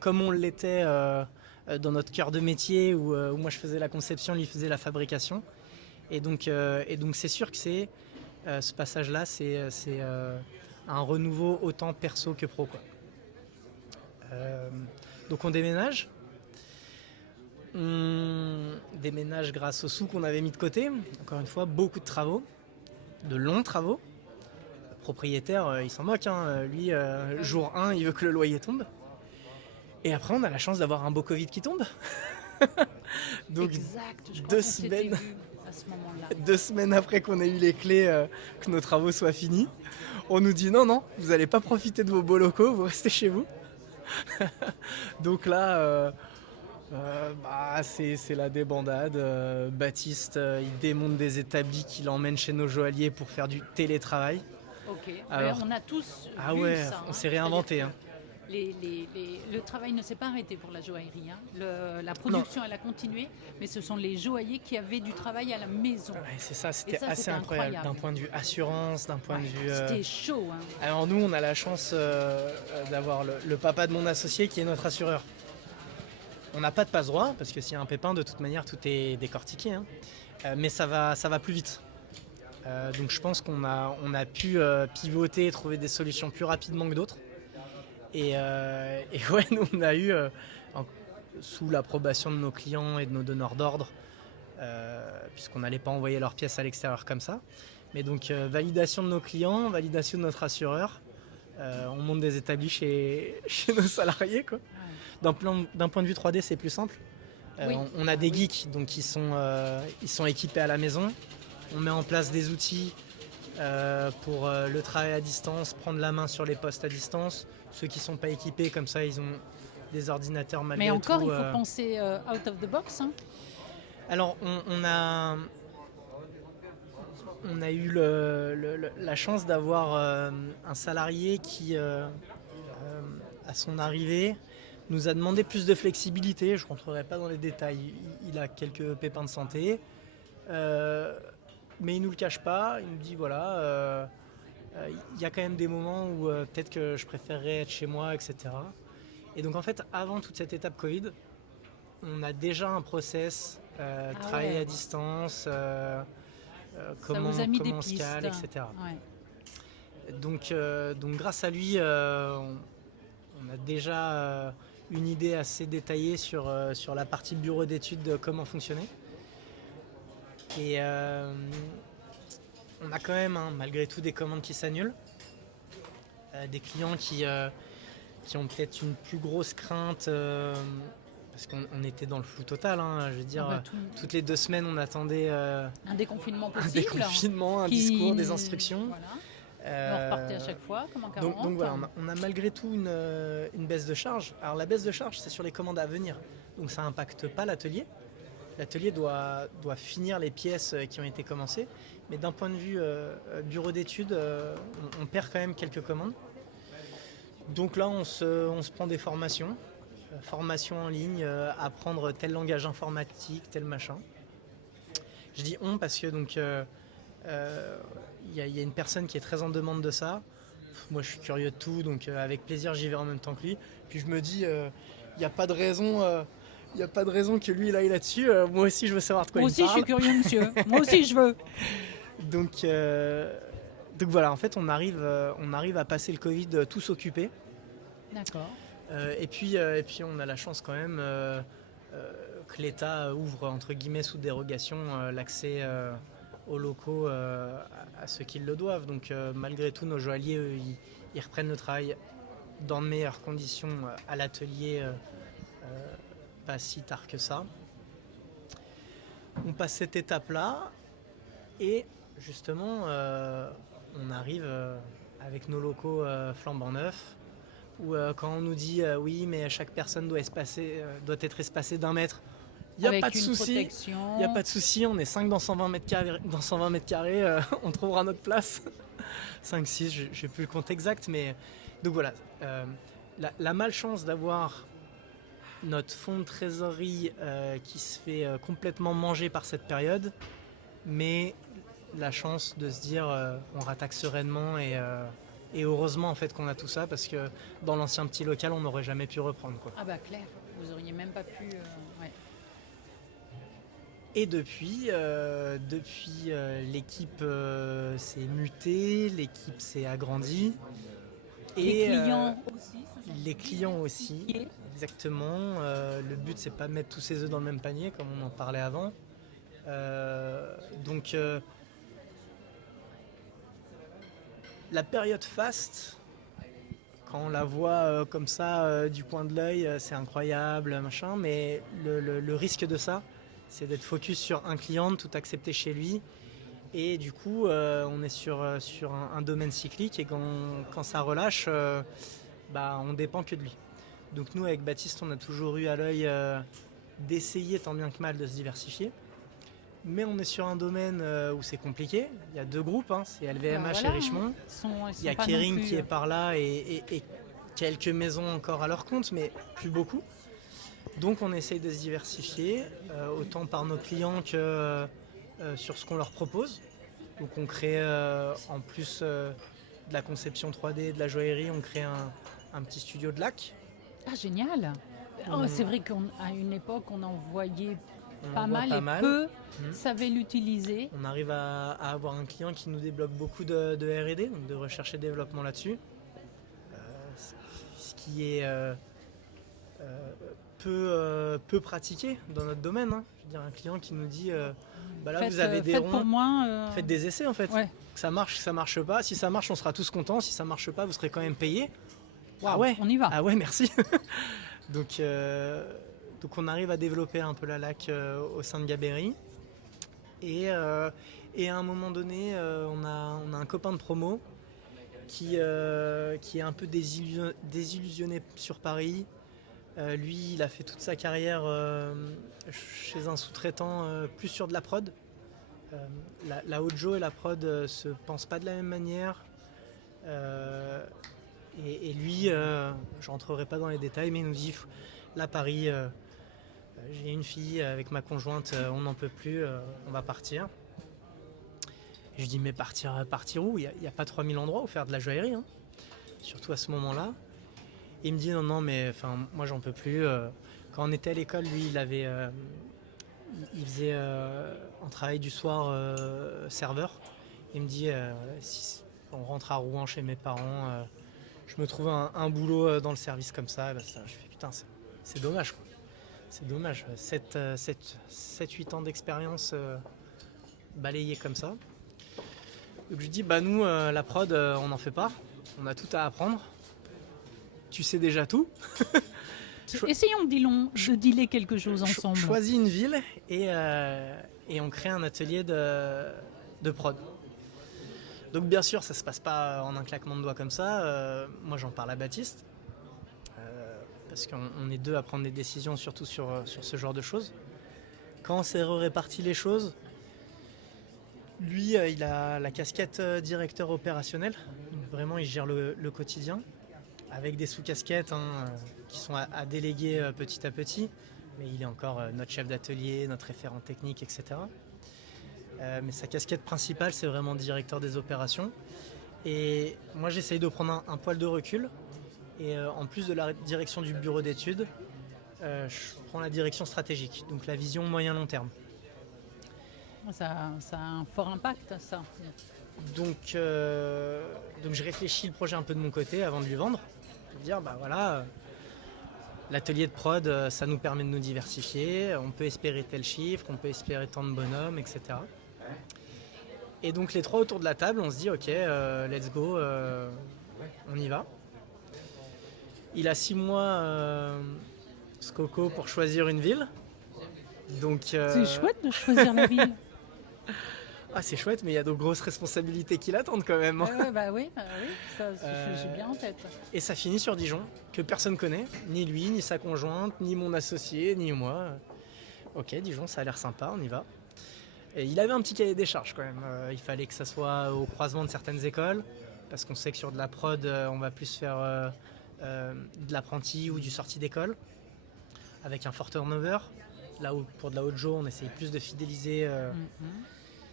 Comme on l'était dans notre cœur de métier, où moi je faisais la conception, lui faisait la fabrication. Et donc c'est sûr que ce passage-là, c'est un renouveau autant perso que pro, quoi. Donc on déménage. On déménage grâce aux sous qu'on avait mis de côté. Encore une fois, beaucoup de travaux, de longs travaux. Le propriétaire, il s'en moque, hein. Lui, jour 1, il veut que le loyer tombe. Et après, on a la chance d'avoir un beau Covid qui tombe. Donc, exact, je crois 2 semaines, à ce moment-là. 2 semaines après qu'on ait eu les clés, que nos travaux soient finis, on nous dit non, vous n'allez pas profiter de vos beaux locaux, vous restez chez vous. Donc là, c'est la débandade. Baptiste, il démonte des établis qu'il emmène chez nos joailliers pour faire du télétravail. Ok, alors, on a tous vu ça. On s'est réinventé. Le travail ne s'est pas arrêté pour la joaillerie. La production, elle a continué, mais ce sont les joailliers qui avaient du travail à la maison. Ouais, c'est ça, c'était assez incroyable. D'un point de vue assurance, d'un point de vue... C'était chaud. Hein. Alors nous, on a la chance d'avoir le papa de mon associé qui est notre assureur. On n'a pas de passe-droit, parce que s'il y a un pépin, de toute manière, tout est décortiqué. Hein. Mais ça va plus vite. Donc je pense qu'on a pu pivoter et trouver des solutions plus rapidement que d'autres. Et ouais, nous on a eu, sous l'approbation de nos clients et de nos donneurs d'ordre, puisqu'on n'allait pas envoyer leurs pièces à l'extérieur comme ça. Mais donc validation de nos clients, validation de notre assureur. On monte des établis chez nos salariés, quoi. D'un point de vue 3D, c'est plus simple. Oui. On a des geeks, donc ils sont équipés à la maison. On met en place des outils pour le travail à distance, prendre la main sur les postes à distance. Ceux qui ne sont pas équipés, comme ça, ils ont des ordinateurs malgré tout. Mais encore, il faut penser out of the box. Hein. Alors, on a eu la chance d'avoir un salarié qui, à son arrivée, nous a demandé plus de flexibilité. Je ne rentrerai pas dans les détails. Il a quelques pépins de santé. Mais il ne nous le cache pas. Il nous dit voilà, il y a quand même des moments où peut-être que je préférerais être chez moi, etc. Et donc en fait, avant toute cette étape Covid, on a déjà un process, travailler à distance, comment on se cale, etc. Ouais. Donc grâce à lui, on a déjà une idée assez détaillée sur la partie bureau d'études de comment fonctionner. Et on a quand même, malgré tout, des commandes qui s'annulent. Des clients qui ont peut-être une plus grosse crainte, parce qu'on était dans le flou total. Je veux dire, toutes les 2 semaines, on attendait un déconfinement possible. Un déconfinement, un discours, des instructions. Voilà. On repartait à chaque fois, comme en 40. Donc voilà, on a malgré tout une baisse de charge. Alors la baisse de charge, c'est sur les commandes à venir. Donc ça n'impacte pas l'atelier. L'atelier doit finir les pièces qui ont été commencées. Mais d'un point de vue bureau d'études, on perd quand même quelques commandes. Donc là, on se prend des formations. Formation en ligne, apprendre tel langage informatique, tel machin. Je dis on parce que donc y a une personne qui est très en demande de ça. Moi, je suis curieux de tout, donc avec plaisir, j'y vais en même temps que lui. Puis je me dis, il n'y a pas de raison. Il n'y a pas de raison que lui, il aille là-dessus. Moi aussi, je veux savoir de quoi il me parle. Moi aussi, je suis curieux, monsieur. Moi aussi, je veux. Donc voilà, en fait, on arrive à passer le Covid tous occupés. D'accord. Et puis, on a la chance quand même que l'État ouvre, entre guillemets, sous dérogation, l'accès aux locaux à ceux qui le doivent. Donc malgré tout, nos joailliers, eux, ils reprennent le travail dans de meilleures conditions à l'atelier. Pas si tard que ça. On passe cette étape-là et justement on arrive avec nos locaux flambant neufs où quand on nous dit oui mais chaque personne doit être espacée d'1 mètre, il n'y a pas de souci. Il n'y a pas de souci, on est 5 dans 120 mètres carrés, on trouvera notre place. 5, 6, je n'ai plus le compte exact, mais donc voilà. La malchance d'avoir notre fonds de trésorerie qui se fait complètement manger par cette période, mais la chance de se dire on rattaque sereinement et heureusement en fait qu'on a tout ça parce que dans l'ancien petit local on n'aurait jamais pu reprendre quoi. Ah bah clair, vous auriez même pas pu. Ouais. Et depuis l'équipe s'est mutée, l'équipe s'est agrandie. Les clients aussi. Les clients aussi. Exactement. Le but, c'est pas de mettre tous ses œufs dans le même panier, comme on en parlait avant. Donc, la période faste, quand on la voit comme ça, du coin de l'œil, c'est incroyable, machin. Mais le risque de ça, c'est d'être focus sur un client, de tout accepter chez lui. Et du coup, on est sur un domaine cyclique. Et quand ça relâche, on dépend que de lui. Donc nous, avec Baptiste, on a toujours eu à l'œil d'essayer tant bien que mal de se diversifier. Mais on est sur un domaine où c'est compliqué. Il y a 2 groupes, c'est LVMH et Richemont. Il y a Kering qui est par là et quelques maisons encore à leur compte, mais plus beaucoup. Donc on essaye de se diversifier, autant par nos clients que sur ce qu'on leur propose. Donc on crée, en plus de la conception 3D, de la joaillerie, on crée un petit studio de lac. Ah génial. C'est vrai qu'à une époque on envoyait On pas en voit mal pas et mal. peu savaient l'utiliser. On arrive à avoir un client qui nous débloque beaucoup de R&D, donc de recherche et développement là-dessus. Ce qui est peu pratiqué dans notre domaine. Hein. Je veux dire, un client qui nous dit bah là, vous avez des faites ronds, pour moi. faites des essais en fait. Ouais. Que ça marche pas. Si ça marche, on sera tous contents. Si ça marche pas, vous serez quand même payé. Waouh, Ah ouais, on y va. Ah ouais, merci. donc on arrive à développer un peu la laque au sein de Gaberry. Et à un moment donné, on a un copain de promo qui est un peu désillusionné sur Paris. Lui, il a fait toute sa carrière chez un sous-traitant plus sur de la prod. La Hojo et la prod se pensent pas de la même manière. Et lui, je rentrerai pas dans les détails, mais il nous dit là, Paris, j'ai une fille avec ma conjointe, on n'en peut plus, on va partir. Et je dis mais partir où? Il n'y a pas 3000 endroits où faire de la joaillerie, hein. Surtout à ce moment-là. Et il me dit non mais moi j'en peux plus. Quand on était à l'école, lui il faisait un travail du soir serveur. Il me dit si on rentre à Rouen chez mes parents, je me trouve un boulot dans le service comme ça. Je fais putain c'est dommage quoi. C'est dommage, 7-8 ans d'expérience balayés comme ça. Donc je dis bah nous la prod on n'en fait pas, on a tout à apprendre. Tu sais déjà tout. Essayons de dealer quelque chose ensemble. Choisis une ville et on crée un atelier de prod. Donc bien sûr ça se passe pas en un claquement de doigts comme ça. Moi j'en parle à Baptiste. Parce qu'on est deux à prendre des décisions, surtout sur ce genre de choses. Quand on s'est réparti les choses, lui, il a la casquette directeur opérationnel. Donc vraiment, il gère le quotidien, avec des sous-casquettes qui sont à déléguer petit à petit. Mais il est encore notre chef d'atelier, notre référent technique, etc. Mais sa casquette principale, c'est vraiment directeur des opérations. Et moi, j'essaye de prendre un poil de recul. Et en plus de la direction du bureau d'études, je prends la direction stratégique, donc la vision moyen-long terme. Ça a un fort impact, ça. Donc je réfléchis le projet un peu de mon côté avant de lui vendre. De dire, bah voilà, l'atelier de prod, ça nous permet de nous diversifier, on peut espérer tel chiffre, on peut espérer tant de bonhommes, etc. Et donc les trois autour de la table, on se dit, ok, let's go, on y va. Il a 6 mois, ce coco, pour choisir une ville. Donc, c'est chouette de choisir la ville. Ah, c'est chouette, mais il y a de grosses responsabilités qui l'attendent quand même. Oui, ça, j'ai bien en tête. Et ça finit sur Dijon, que personne connaît, ni lui, ni sa conjointe, ni mon associé, ni moi. Ok, Dijon, ça a l'air sympa, on y va. Et il avait un petit cahier des charges quand même. Il fallait que ça soit au croisement de certaines écoles, parce qu'on sait que sur de la prod, on va plus faire de l'apprenti ou du sortie d'école, avec un fort turnover. Là où pour de la Hojo, on essaye plus de fidéliser.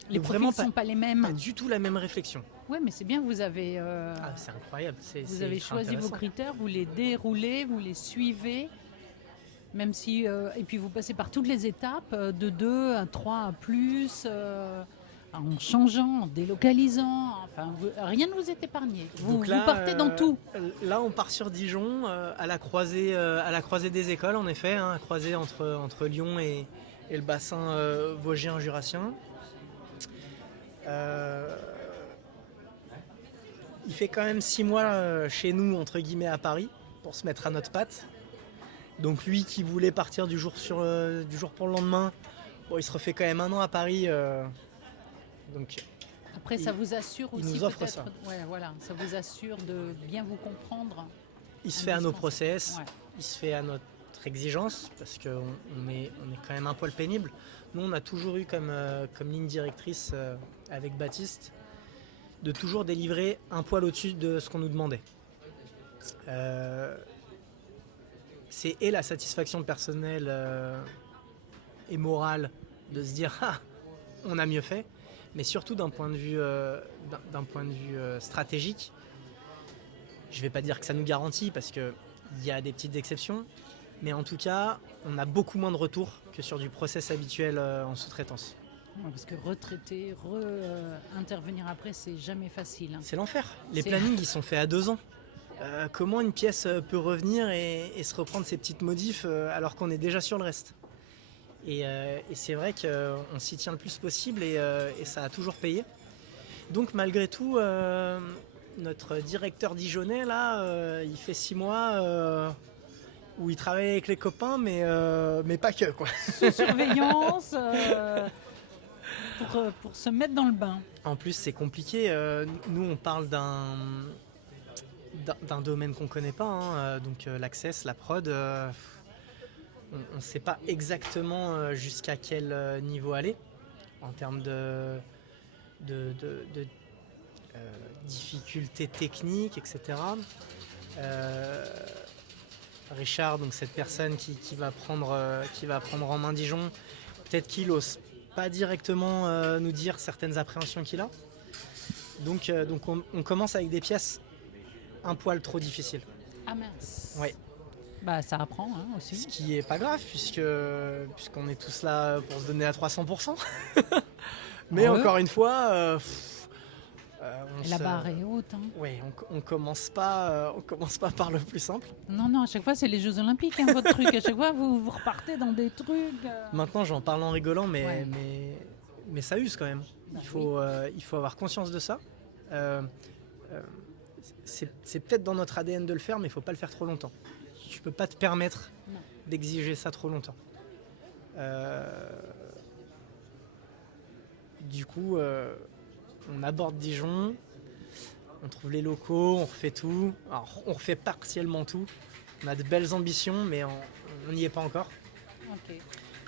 Les profils ne sont pas les mêmes. Pas du tout la même réflexion. Oui, mais c'est bien, vous avez, c'est incroyable. vous avez choisi vos critères, vous les déroulez, vous les suivez. Même si, et puis vous passez par toutes les étapes, de 2 à 3 à plus, en changeant, en délocalisant, enfin, rien ne vous est épargné. Vous partez dans tout. Là, on part sur Dijon, à la croisée des écoles, en effet, à croisée entre Lyon et le bassin vosgien-jurassien. Il fait quand même 6 mois chez nous, entre guillemets, à Paris, pour se mettre à notre patte. Donc lui qui voulait partir du jour pour le lendemain, il se refait quand même 1 an à Paris. Donc après, ça vous assure aussi, il nous offre ça. Ouais, voilà, ça vous assure de bien vous comprendre. Il se fait à nos process, il se fait à notre exigence, parce qu'on est quand même un poil pénible. Nous, on a toujours eu comme ligne directrice avec Baptiste de toujours délivrer un poil au-dessus de ce qu'on nous demandait. C'est la satisfaction personnelle et morale de se dire on a mieux fait, mais surtout d'un point de vue stratégique. Je ne vais pas dire que ça nous garantit parce qu'il y a des petites exceptions, mais en tout cas on a beaucoup moins de retours que sur du process habituel en sous-traitance. Ouais, parce que retraiter, intervenir après, c'est jamais facile. Hein. C'est l'enfer. Les plannings, ils sont faits à 2 ans. Comment une pièce peut revenir et se reprendre ses petites modifs alors qu'on est déjà sur le reste. Et c'est vrai qu'on s'y tient le plus possible et ça a toujours payé. Donc malgré tout, notre directeur dijonnais, là, il fait 6 mois où il travaille avec les copains, mais pas que, quoi. Sous surveillance, pour se mettre dans le bain. En plus, c'est compliqué. Nous, on parle d'un domaine qu'on ne connaît pas, hein, donc l'access, la prod. On ne sait pas exactement jusqu'à quel niveau aller en termes de difficultés techniques, etc. Richard, donc cette personne qui va prendre en main Dijon, peut-être qu'il n'ose pas directement nous dire certaines appréhensions qu'il a. Donc on commence avec des pièces un poil trop difficiles. Ah mince. Ouais. Bah ça apprend aussi. Ce qui est pas grave puisqu'on est tous là pour se donner à 300%. Mais encore une fois, la barre est haute. Hein. Ouais, on commence pas par le plus simple. Non, à chaque fois c'est les Jeux Olympiques, votre truc. À chaque fois vous repartez dans des trucs. Maintenant j'en parle en rigolant, mais ça use quand même. Bah, il faut avoir conscience de ça. C'est peut-être dans notre ADN de le faire, mais il faut pas le faire trop longtemps. Tu peux pas te permettre d'exiger ça trop longtemps. Du coup, on aborde Dijon, on trouve les locaux, on refait tout. Alors, on refait partiellement tout. On a de belles ambitions, mais on n'y est pas encore. Okay.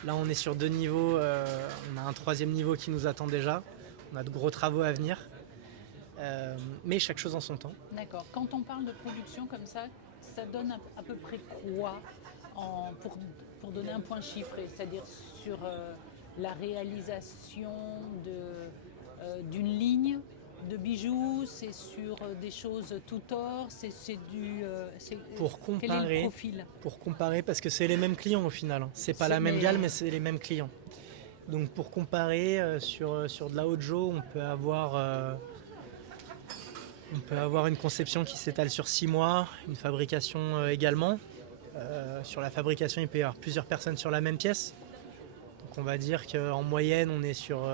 Là, on est sur 2 niveaux. On a un 3e niveau qui nous attend déjà. On a de gros travaux à venir. Mais chaque chose en son temps. D'accord. Quand on parle de production comme ça donne à peu près quoi pour donner un point chiffré, c'est-à-dire sur la réalisation d'une ligne de bijoux, c'est sur des choses tout or, c'est du... quel est le profil ? Pour comparer, parce que c'est les mêmes clients au final. C'est pas la même gamme, mais c'est les mêmes clients. Donc pour comparer, sur de la Hojo, on peut avoir une conception qui s'étale sur 6 mois, une fabrication également. Sur la fabrication, il peut y avoir plusieurs personnes sur la même pièce. Donc on va dire qu'en moyenne, on est sur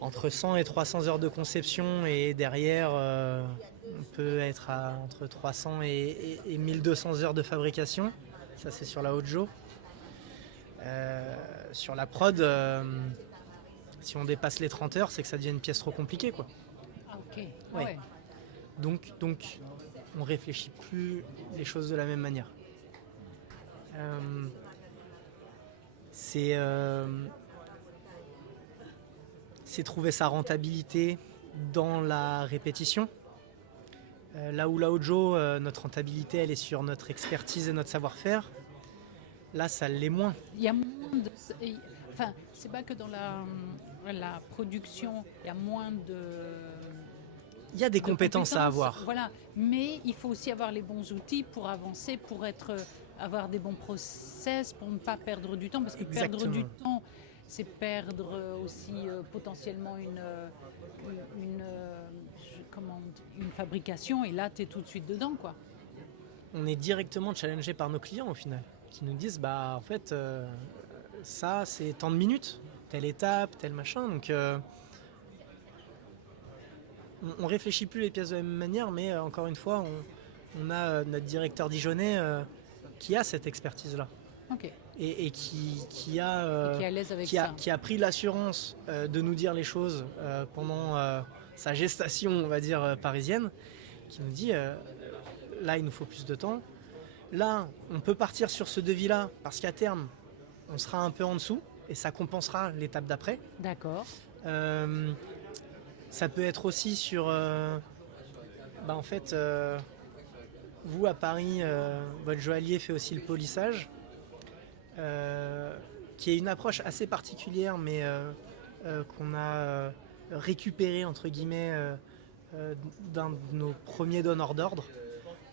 entre 100 et 300 heures de conception et derrière, on peut être entre 300 et 1200 heures de fabrication. Ça, c'est sur la Hojo. Sur la prod, si on dépasse les 30 heures, c'est que ça devient une pièce trop compliquée, quoi. Ah, ok. Ouais. Donc, on réfléchit plus les choses de la même manière. C'est trouver sa rentabilité dans la répétition. Là où la Hojo, notre rentabilité, elle est sur notre expertise et notre savoir-faire. Là, ça l'est moins. Il y a moins de... Enfin, c'est pas que dans la production, il y a moins de... Il y a des compétences à avoir. Voilà, mais il faut aussi avoir les bons outils pour avancer, pour avoir des bons process, pour ne pas perdre du temps. Parce que Exactement. Perdre du temps, c'est perdre aussi potentiellement une fabrication. Et là, tu es tout de suite dedans, quoi. On est directement challengé par nos clients au final, qui nous disent en fait, ça c'est tant de minutes, telle étape, tel machin. Donc on réfléchit plus les pièces de la même manière, mais encore une fois, on a notre directeur dijonnais qui a cette expertise-là. Okay. Et qui a pris l'assurance de nous dire les choses pendant sa gestation, on va dire, parisienne, qui nous dit là, il nous faut plus de temps. Là, on peut partir sur ce devis-là, parce qu'à terme, on sera un peu en dessous, et ça compensera l'étape d'après. D'accord. Ça peut être aussi sur... en fait, vous, à Paris, votre joaillier fait aussi le polissage, qui est une approche assez particulière, mais qu'on a récupéré, entre guillemets, d'un de nos premiers donneurs d'ordre,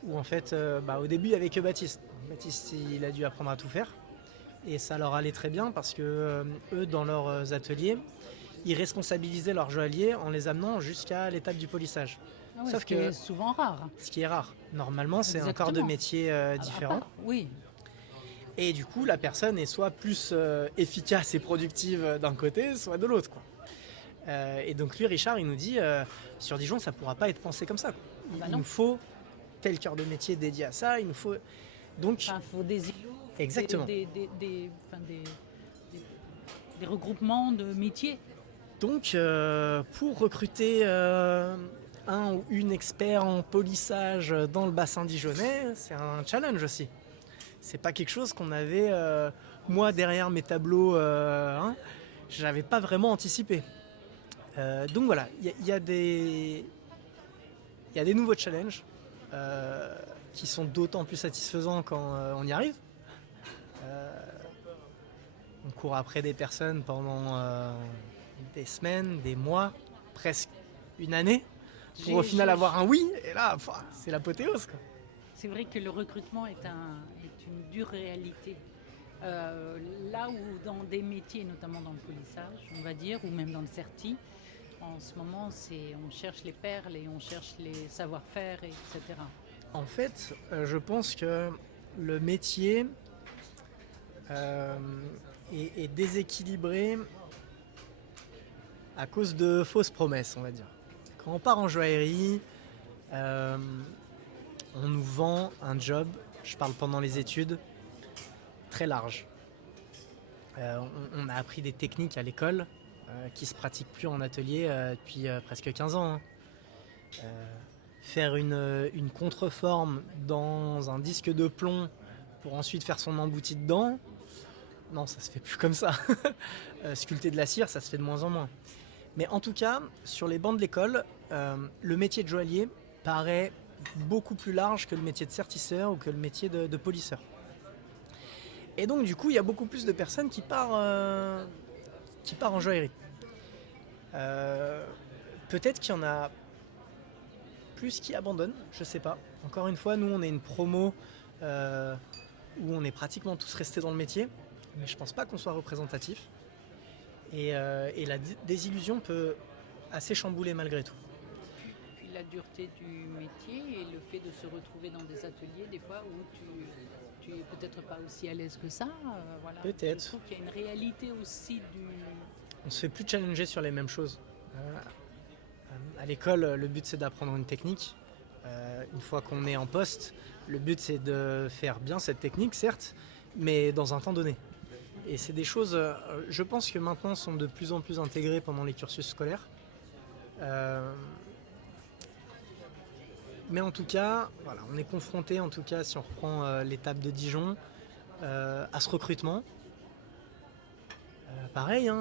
où en fait, au début, il n'y avait que Baptiste. Baptiste, il a dû apprendre à tout faire. Et ça leur allait très bien parce que eux, dans leurs ateliers, ils responsabilisaient leurs joailliers en les amenant jusqu'à l'étape du polissage. Ah ouais, Sauf ce qui est souvent rare. ce qui est rare. Normalement, c'est un Exactement. corps de métier différent. Oui. Et du coup, la personne est soit plus efficace et productive d'un côté, soit de l'autre, quoi. Et donc lui, Richard, il nous dit, sur Dijon, ça ne pourra pas être pensé comme ça, quoi. Bah Il non. nous faut tel cœur de métier dédié à ça, il nous faut... Donc, Enfin, il faut des îlots, exactement. des regroupements de métiers. Donc, pour recruter un ou une expert en polissage dans le bassin dijonnais, c'est un challenge aussi. C'est pas quelque chose qu'on avait, moi, derrière mes tableaux, j'avais pas vraiment anticipé. Donc voilà, il y a des nouveaux challenges qui sont d'autant plus satisfaisants quand on y arrive. On court après des personnes pendant des semaines, des mois, presque une année, pour au final avoir un oui, et là, c'est l'apothéose, quoi. C'est vrai que le recrutement est une dure réalité. Là où dans des métiers, notamment dans le polissage, on va dire, ou même dans le certi, en ce moment, on cherche les perles et on cherche les savoir-faire, etc. En fait, je pense que le métier est déséquilibré à cause de fausses promesses, on va dire. Quand on part en joaillerie, on nous vend un job, je parle pendant les études, très large. On a appris des techniques à l'école qui se pratiquent plus en atelier depuis presque 15 ans. Faire une contreforme dans un disque de plomb pour ensuite faire son embouti dedans, non, ça se fait plus comme ça. Sculpter de la cire, ça se fait de moins en moins. Mais en tout cas, sur les bancs de l'école, le métier de joaillier paraît beaucoup plus large que le métier de sertisseur ou que le métier de polisseur. Et donc du coup, il y a beaucoup plus de personnes qui partent en joaillerie. Peut-être qu'il y en a plus qui abandonnent, je sais pas. Encore une fois, nous on est une promo où on est pratiquement tous restés dans le métier, mais je pense pas qu'on soit représentatif. Et la désillusion peut assez chambouler malgré tout. Puis la dureté du métier et le fait de se retrouver dans des ateliers des fois où tu es peut-être pas aussi à l'aise que ça. Voilà. Peut-être. Je trouve qu'il y a une réalité aussi On se fait plus challenger sur les mêmes choses. À l'école, le but c'est d'apprendre une technique. Une fois qu'on est en poste, le but c'est de faire bien cette technique, certes, mais dans un temps donné. Et c'est des choses, je pense que maintenant sont de plus en plus intégrées pendant les cursus scolaires. Mais en tout cas, voilà, on est confronté, en tout cas, si on reprend l'étape de Dijon, à ce recrutement. Pareil,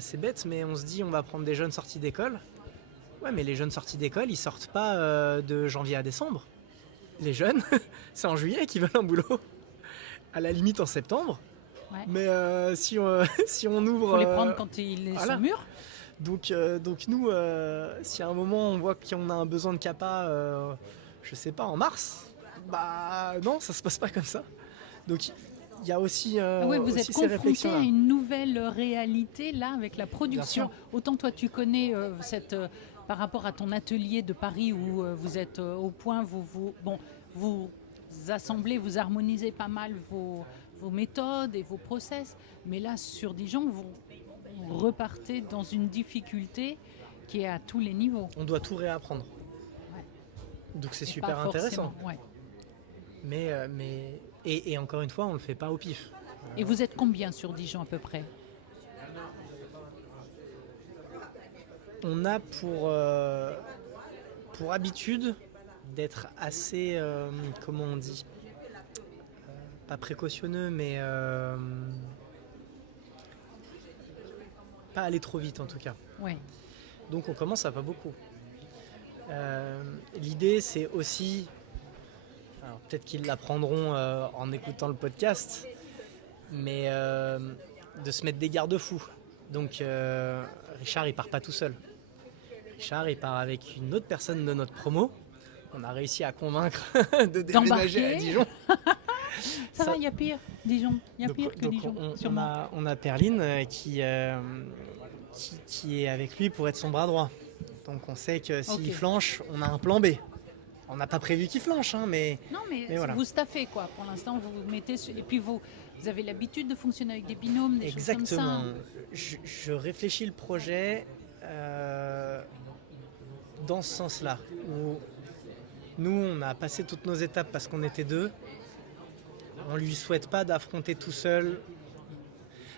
c'est bête, mais on se dit on va prendre des jeunes sortis d'école. Ouais, mais les jeunes sortis d'école, ils sortent pas de janvier à décembre. Les jeunes, c'est en juillet qu'ils veulent un boulot. À la limite en septembre. Ouais. Mais si on ouvre... Il faut les prendre quand ils sont mûrs. Donc nous, si à un moment on voit qu'on a un besoin de capa, je sais pas, en mars, bah non, ça se passe pas comme ça. Donc il y a aussi, Oui, vous aussi êtes ces confronté à réflexions-là. une nouvelle réalité là avec la production. Bien sûr. Autant toi tu connais par rapport à ton atelier de Paris où vous êtes au point, vous assemblez, vous harmonisez pas mal vos méthodes et vos process, mais là sur Dijon vous repartez dans une difficulté qui est à tous les niveaux. On doit tout réapprendre. Ouais. Donc c'est Et super pas intéressant. forcément, ouais. Et encore une fois, on le fait pas au pif. Et vous êtes combien sur Dijon à peu près? On a pour habitude d'être assez, comment on dit, pas précautionneux, mais pas aller trop vite en tout cas. Ouais. Donc on commence à pas beaucoup. L'idée c'est aussi, alors peut-être qu'ils l'apprendront en écoutant le podcast, mais de se mettre des garde-fous. Donc Richard il part pas tout seul. Richard il part avec une autre personne de notre promo. On a réussi à convaincre de déménager à Dijon. Ça va, il y a pire, Dijon. Il y a Donc, pire que donc Dijon, on sûrement. on a Perline qui est avec lui pour être son bras droit. Donc on sait que s'il Ok. flanche, on a un plan B. On n'a pas prévu qu'il flanche, hein, Non, mais mais voilà. vous staffez, quoi. Pour l'instant, vous vous mettez... Et puis, vous avez l'habitude de fonctionner avec des binômes, des choses comme ça. Exactement. Je réfléchis le projet dans ce sens-là. Où nous, on a passé toutes nos étapes parce qu'on était deux. On lui souhaite pas d'affronter tout seul.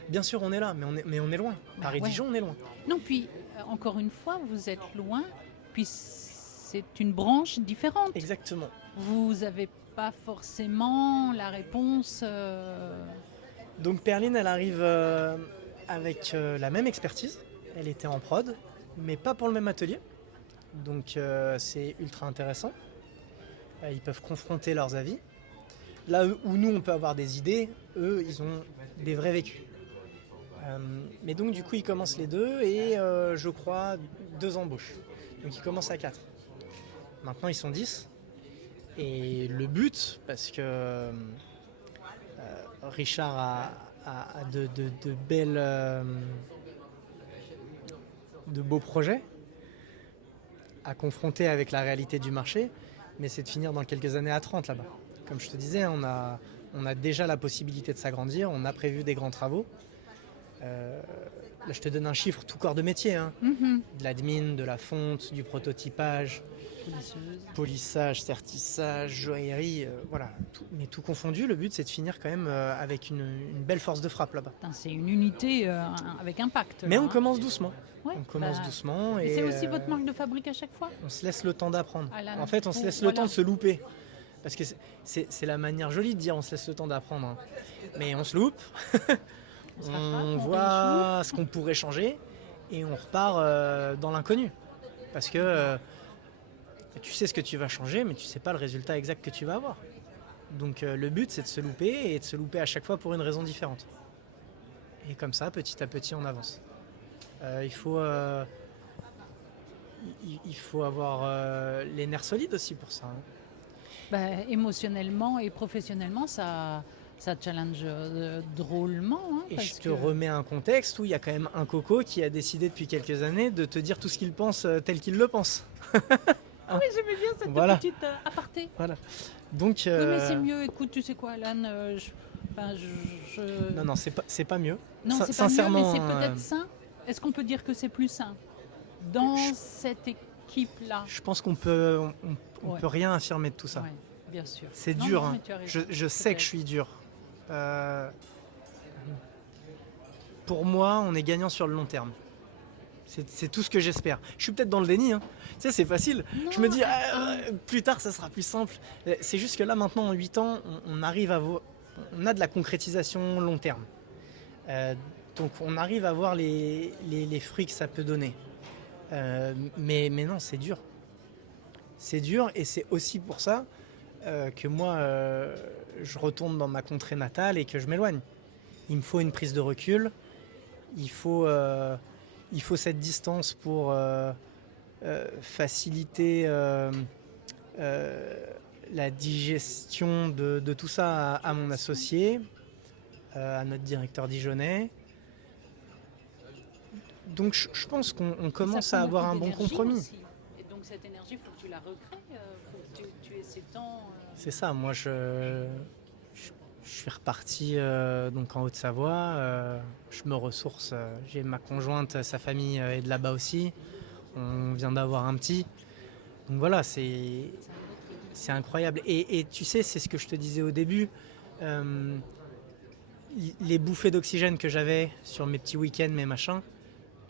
Bien sûr, on est là, mais on est loin. Bah Paris-Dijon, on est loin. Non, puis, encore une fois, vous êtes loin, puis c'est une branche différente. Exactement. Vous n'avez pas forcément la réponse. Donc Perline, elle arrive avec la même expertise. Elle était en prod, mais pas pour le même atelier. Donc c'est ultra intéressant. Ils peuvent confronter leurs avis. Là où nous, on peut avoir des idées, eux, ils ont des vrais vécus. Mais donc du coup, ils commencent les deux et je crois 2 embauches. Donc ils commencent à 4. Maintenant, ils sont 10. Et le but, parce que Richard a de belles, de beaux projets à confronter avec la réalité du marché, mais c'est de finir dans quelques années à 30 là-bas. Comme je te disais, on a déjà la possibilité de s'agrandir, on a prévu des grands travaux. Là, je te donne un chiffre tout corps de métier, hein. De l'admin, de la fonte, du prototypage, polissage, sertissage, joaillerie, voilà. Mais tout confondu, le but c'est de finir quand même avec une belle force de frappe là-bas. Putain, c'est une unité avec impact. Mais là, on hein. commence doucement. Ouais, On commence bah, doucement. Et Et c'est aussi votre marque de fabrique à chaque fois. on se laisse le temps d'apprendre. Ah là, En fait, on se laisse le voilà. temps de se louper. Parce que c'est la manière jolie de dire on se laisse le temps d'apprendre, hein. Mais on se loupe, On se rattrape, on on voit ce qu'on pourrait changer et on repart dans l'inconnu. Parce que tu sais ce que tu vas changer, mais tu sais pas le résultat exact que tu vas avoir. Donc le but c'est de se louper et de se louper à chaque fois pour une raison différente. Et comme ça, petit à petit, on avance. Il faut avoir les nerfs solides aussi pour ça, hein. Bah, émotionnellement et professionnellement, ça challenge drôlement. Hein, Et parce je te que- remets un contexte où il y a quand même un coco qui a décidé depuis quelques années de te dire tout ce qu'il pense tel qu'il le pense. Ah oui, j'aimais bien cette Voilà. petite aparté. Voilà. Donc, Oui, mais c'est mieux. Écoute, tu sais quoi, Alan non, non, c'est pas mieux. Non, c'est pas Sincèrement, mieux, mais c'est peut-être sain. Est-ce qu'on peut dire que c'est plus sain dans cette équipe-là? je pense qu'on peut, on Ouais. peut rien affirmer de tout ça. Ouais, bien sûr. C'est Non, dur, non, hein. mais tu as raison, Je sais que peut-être. je suis dur. Pour moi, on est gagnant sur le long terme. C'est tout ce que j'espère. Je suis peut-être dans le déni, hein. Tu sais, c'est facile. Je me dis, plus tard, ça sera plus simple. C'est juste que là, maintenant, en 8 ans, on arrive on a de la concrétisation long terme. Donc, on arrive à voir les fruits que ça peut donner. Mais non, c'est dur. C'est dur et c'est aussi pour ça que moi, je retourne dans ma contrée natale et que je m'éloigne. Il me faut une prise de recul. Il faut cette distance pour faciliter la digestion de tout ça à mon associé, à notre directeur dijonnais. Donc je pense qu'on commence à avoir un bon compromis. Aussi. Et donc cette énergie, il faut que tu la recrées, faut que tu aies ces temps. C'est ça, moi je suis reparti donc en Haute-Savoie, je me ressource, j'ai ma conjointe, sa famille est de là-bas aussi, on vient d'avoir un petit, donc voilà, c'est incroyable. Et tu sais, c'est ce que je te disais au début, les bouffées d'oxygène que j'avais sur mes petits week-ends, mes machins,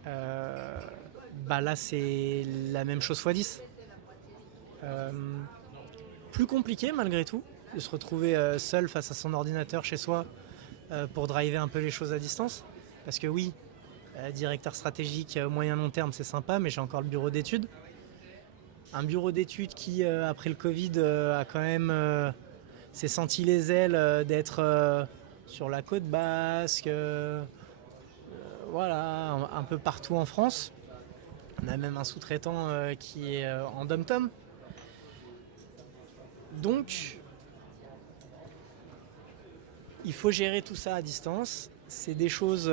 bah là c'est la même chose x 10. Plus compliqué malgré tout de se retrouver seul face à son ordinateur chez soi pour driver un peu les choses à distance. Parce que oui, directeur stratégique moyen long terme c'est sympa, mais j'ai encore le bureau d'études. Un bureau d'études qui après le Covid a quand même s'est senti les ailes d'être sur la côte basque, voilà, un peu partout en France. On a même un sous-traitant qui est en dom-tom. Donc, il faut gérer tout ça à distance. C'est des choses...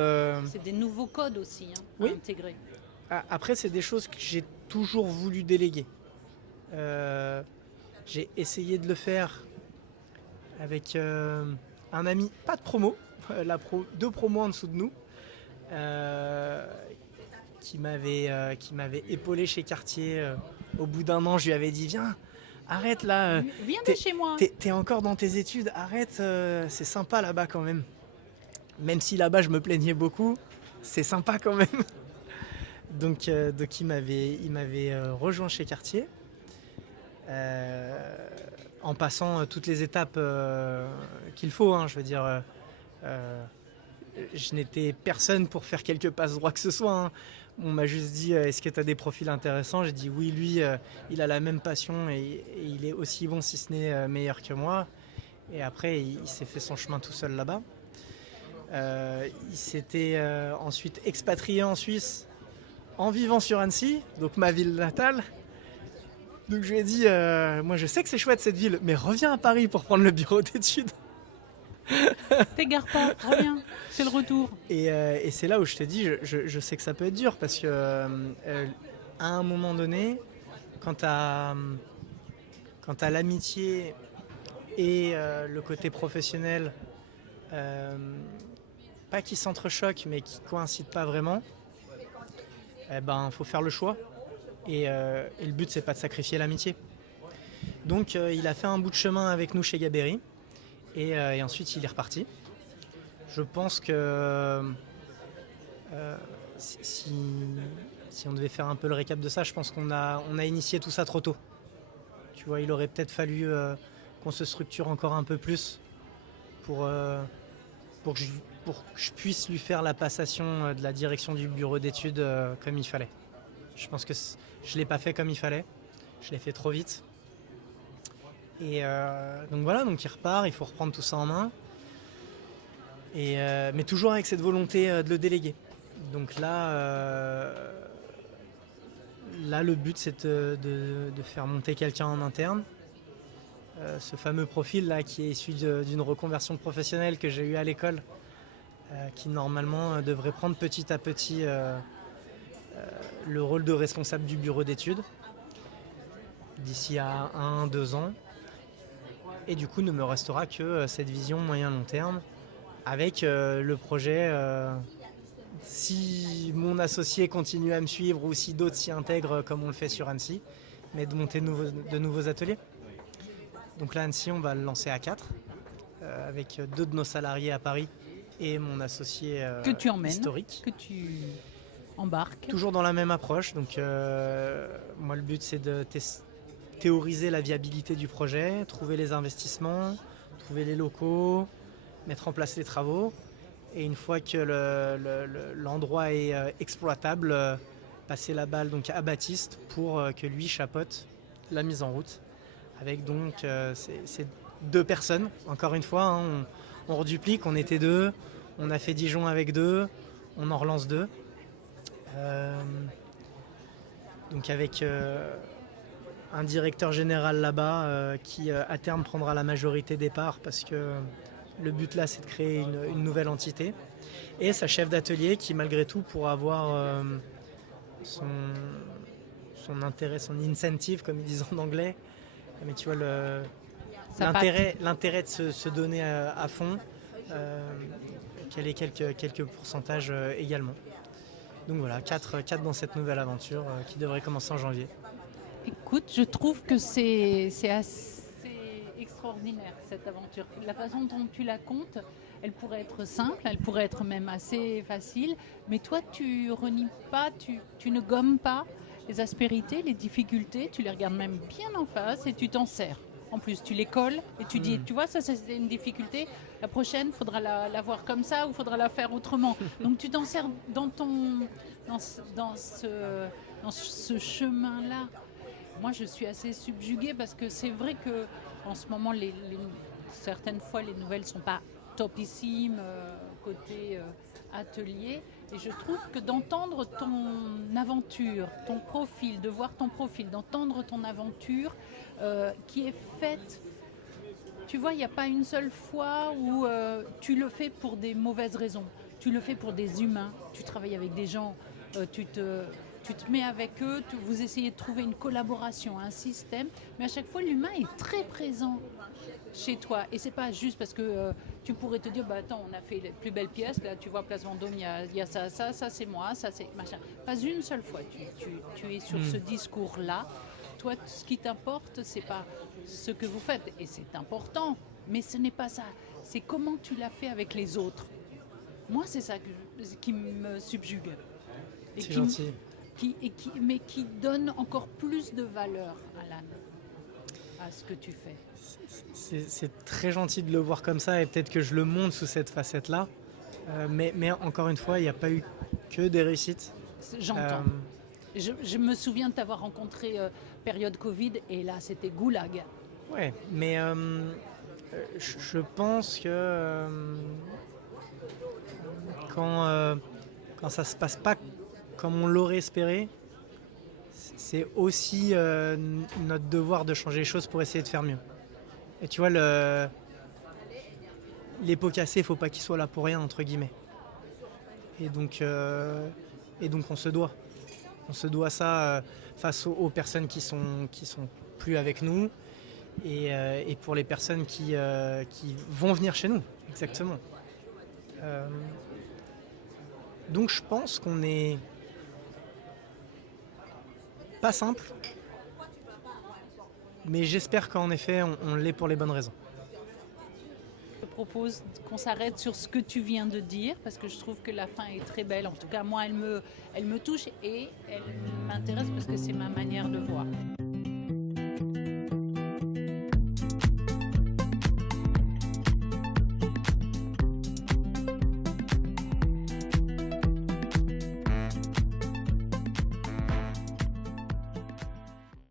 C'est des nouveaux codes aussi à Oui. intégrer. Après, c'est des choses que j'ai toujours voulu déléguer. J'ai essayé de le faire avec un ami, pas de promo, deux promos en dessous de nous, qui m'avait épaulé chez Cartier. Au bout d'un an, je lui avais dit viens, arrête là. Viens de chez moi. T'es encore dans tes études, arrête, c'est sympa là-bas quand même. Même si là-bas je me plaignais beaucoup, c'est sympa quand même. Donc il m'avait rejoint chez Cartier. En passant toutes les étapes qu'il faut, je veux dire, je n'étais personne pour faire quelques passes droits que ce soit. On m'a juste dit est-ce que tu as des profils intéressants. J'ai dit oui, lui il a la même passion et il est aussi bon si ce n'est meilleur que moi. Et après il s'est fait son chemin tout seul là-bas. Il s'était ensuite expatrié en Suisse en vivant sur Annecy, donc ma ville natale. Donc je lui ai dit, moi je sais que c'est chouette cette ville, mais reviens à Paris pour prendre le bureau d'études. T'égare pas, reviens, c'est le retour. Et c'est là où je te dis, je sais que ça peut être dur parce que à un moment donné, quand t'as l'amitié et le côté professionnel, pas qui s'entrechoquent mais qui coïncident pas vraiment, faut faire le choix. Et le but, c'est pas de sacrifier l'amitié. Donc il a fait un bout de chemin avec nous chez Gaberry et ensuite il est reparti. Je pense que si on devait faire un peu le récap de ça, je pense qu'on a initié tout ça trop tôt. Tu vois, il aurait peut-être fallu qu'on se structure encore un peu plus pour que je puisse lui faire la passation de la direction du bureau d'études comme il fallait. Je pense que je ne l'ai pas fait comme il fallait. Je l'ai fait trop vite. Et donc voilà, donc il repart, il faut reprendre tout ça en main. Mais toujours avec cette volonté de le déléguer. Donc là, le but, c'est de faire monter quelqu'un en interne. Ce fameux profil là qui est issu d'une reconversion professionnelle que j'ai eue à l'école, qui normalement devrait prendre petit à petit le rôle de responsable du bureau d'études d'ici à 1-2 ans. Et du coup, ne me restera que cette vision moyen-long terme avec le projet, si mon associé continue à me suivre ou si d'autres s'y intègrent comme on le fait sur Annecy, mais de monter de nouveaux ateliers. Donc là, Annecy, on va le lancer à 4 avec 2 de nos salariés à Paris et mon associé que tu emmènes, historique. Que tu embarques. Toujours dans la même approche. Donc moi, le but, c'est de théoriser la viabilité du projet, trouver les investissements, trouver les locaux, mettre en place les travaux. Et une fois que l'endroit est exploitable, passer la balle donc à Baptiste pour que lui chapeaute la mise en route. Avec donc ces 2 personnes, encore une fois, on reduplique, on était 2, on a fait Dijon avec 2, on en relance 2. Donc avec un directeur général là-bas qui à terme prendra la majorité des parts parce que le but là c'est de créer une nouvelle entité, et sa chef d'atelier qui malgré tout pourra avoir son intérêt, son incentive comme ils disent en anglais, mais tu vois l'intérêt de se donner à fond, qu'elle ait quelques pourcentages également. Donc voilà, 4 dans cette nouvelle aventure qui devrait commencer en janvier. Écoute, je trouve que c'est assez extraordinaire cette aventure. La façon dont tu la comptes, elle pourrait être simple, elle pourrait être même assez facile, mais toi tu renies pas, tu ne gommes pas les aspérités, les difficultés, tu les regardes même bien en face et tu t'en sers. En plus, tu les colles et tu dis, tu vois, ça c'est une difficulté, la prochaine, il faudra la voir comme ça ou il faudra la faire autrement. Donc tu t'en sers dans ce chemin-là. Moi, je suis assez subjuguée parce que c'est vrai qu'en ce moment, certaines fois, les nouvelles ne sont pas topissimes côté atelier. Et je trouve que d'entendre ton aventure, ton profil, de voir ton profil, d'entendre ton aventure qui est faite Tu vois, il n'y a pas une seule fois où tu le fais pour des mauvaises raisons. Tu le fais pour des humains. Tu travailles avec des gens. Tu te mets avec eux. Vous essayez de trouver une collaboration, un système. Mais à chaque fois, l'humain est très présent chez toi. Et c'est pas juste parce que tu pourrais te dire, bah attends, on a fait les plus belles pièces. Là, tu vois, Place Vendôme, il y a ça, ça c'est moi, ça c'est machin. Pas une seule fois. Tu es sur ce discours-là. Toi, ce qui t'importe, c'est pas ce que vous faites, et c'est important, mais ce n'est pas ça. C'est comment tu l'as fait avec les autres. Moi, c'est ça qui me subjugue. Et C'est gentil. mais qui donne encore plus de valeur, Alan, à ce que tu fais. C'est très gentil de le voir comme ça et peut-être que je le montre sous cette facette-là. Mais encore une fois, il n'y a pas eu que des réussites. J'entends. Je me souviens de t'avoir rencontré période Covid et là c'était goulag. Ouais, mais je pense que quand ça se passe pas comme on l'aurait espéré, c'est aussi notre devoir de changer les choses pour essayer de faire mieux. Et tu vois, les pots cassés, il faut pas qu'ils soient là pour rien, entre guillemets. Et donc on se doit. On se doit ça face aux personnes qui sont plus avec nous et pour les personnes qui vont venir chez nous, exactement. Donc je pense qu'on est pas simple, mais j'espère qu'en effet on l'est pour les bonnes raisons. Je propose qu'on s'arrête sur ce que tu viens de dire parce que je trouve que la fin est très belle. En tout cas, moi, elle me touche et elle m'intéresse parce que c'est ma manière de voir.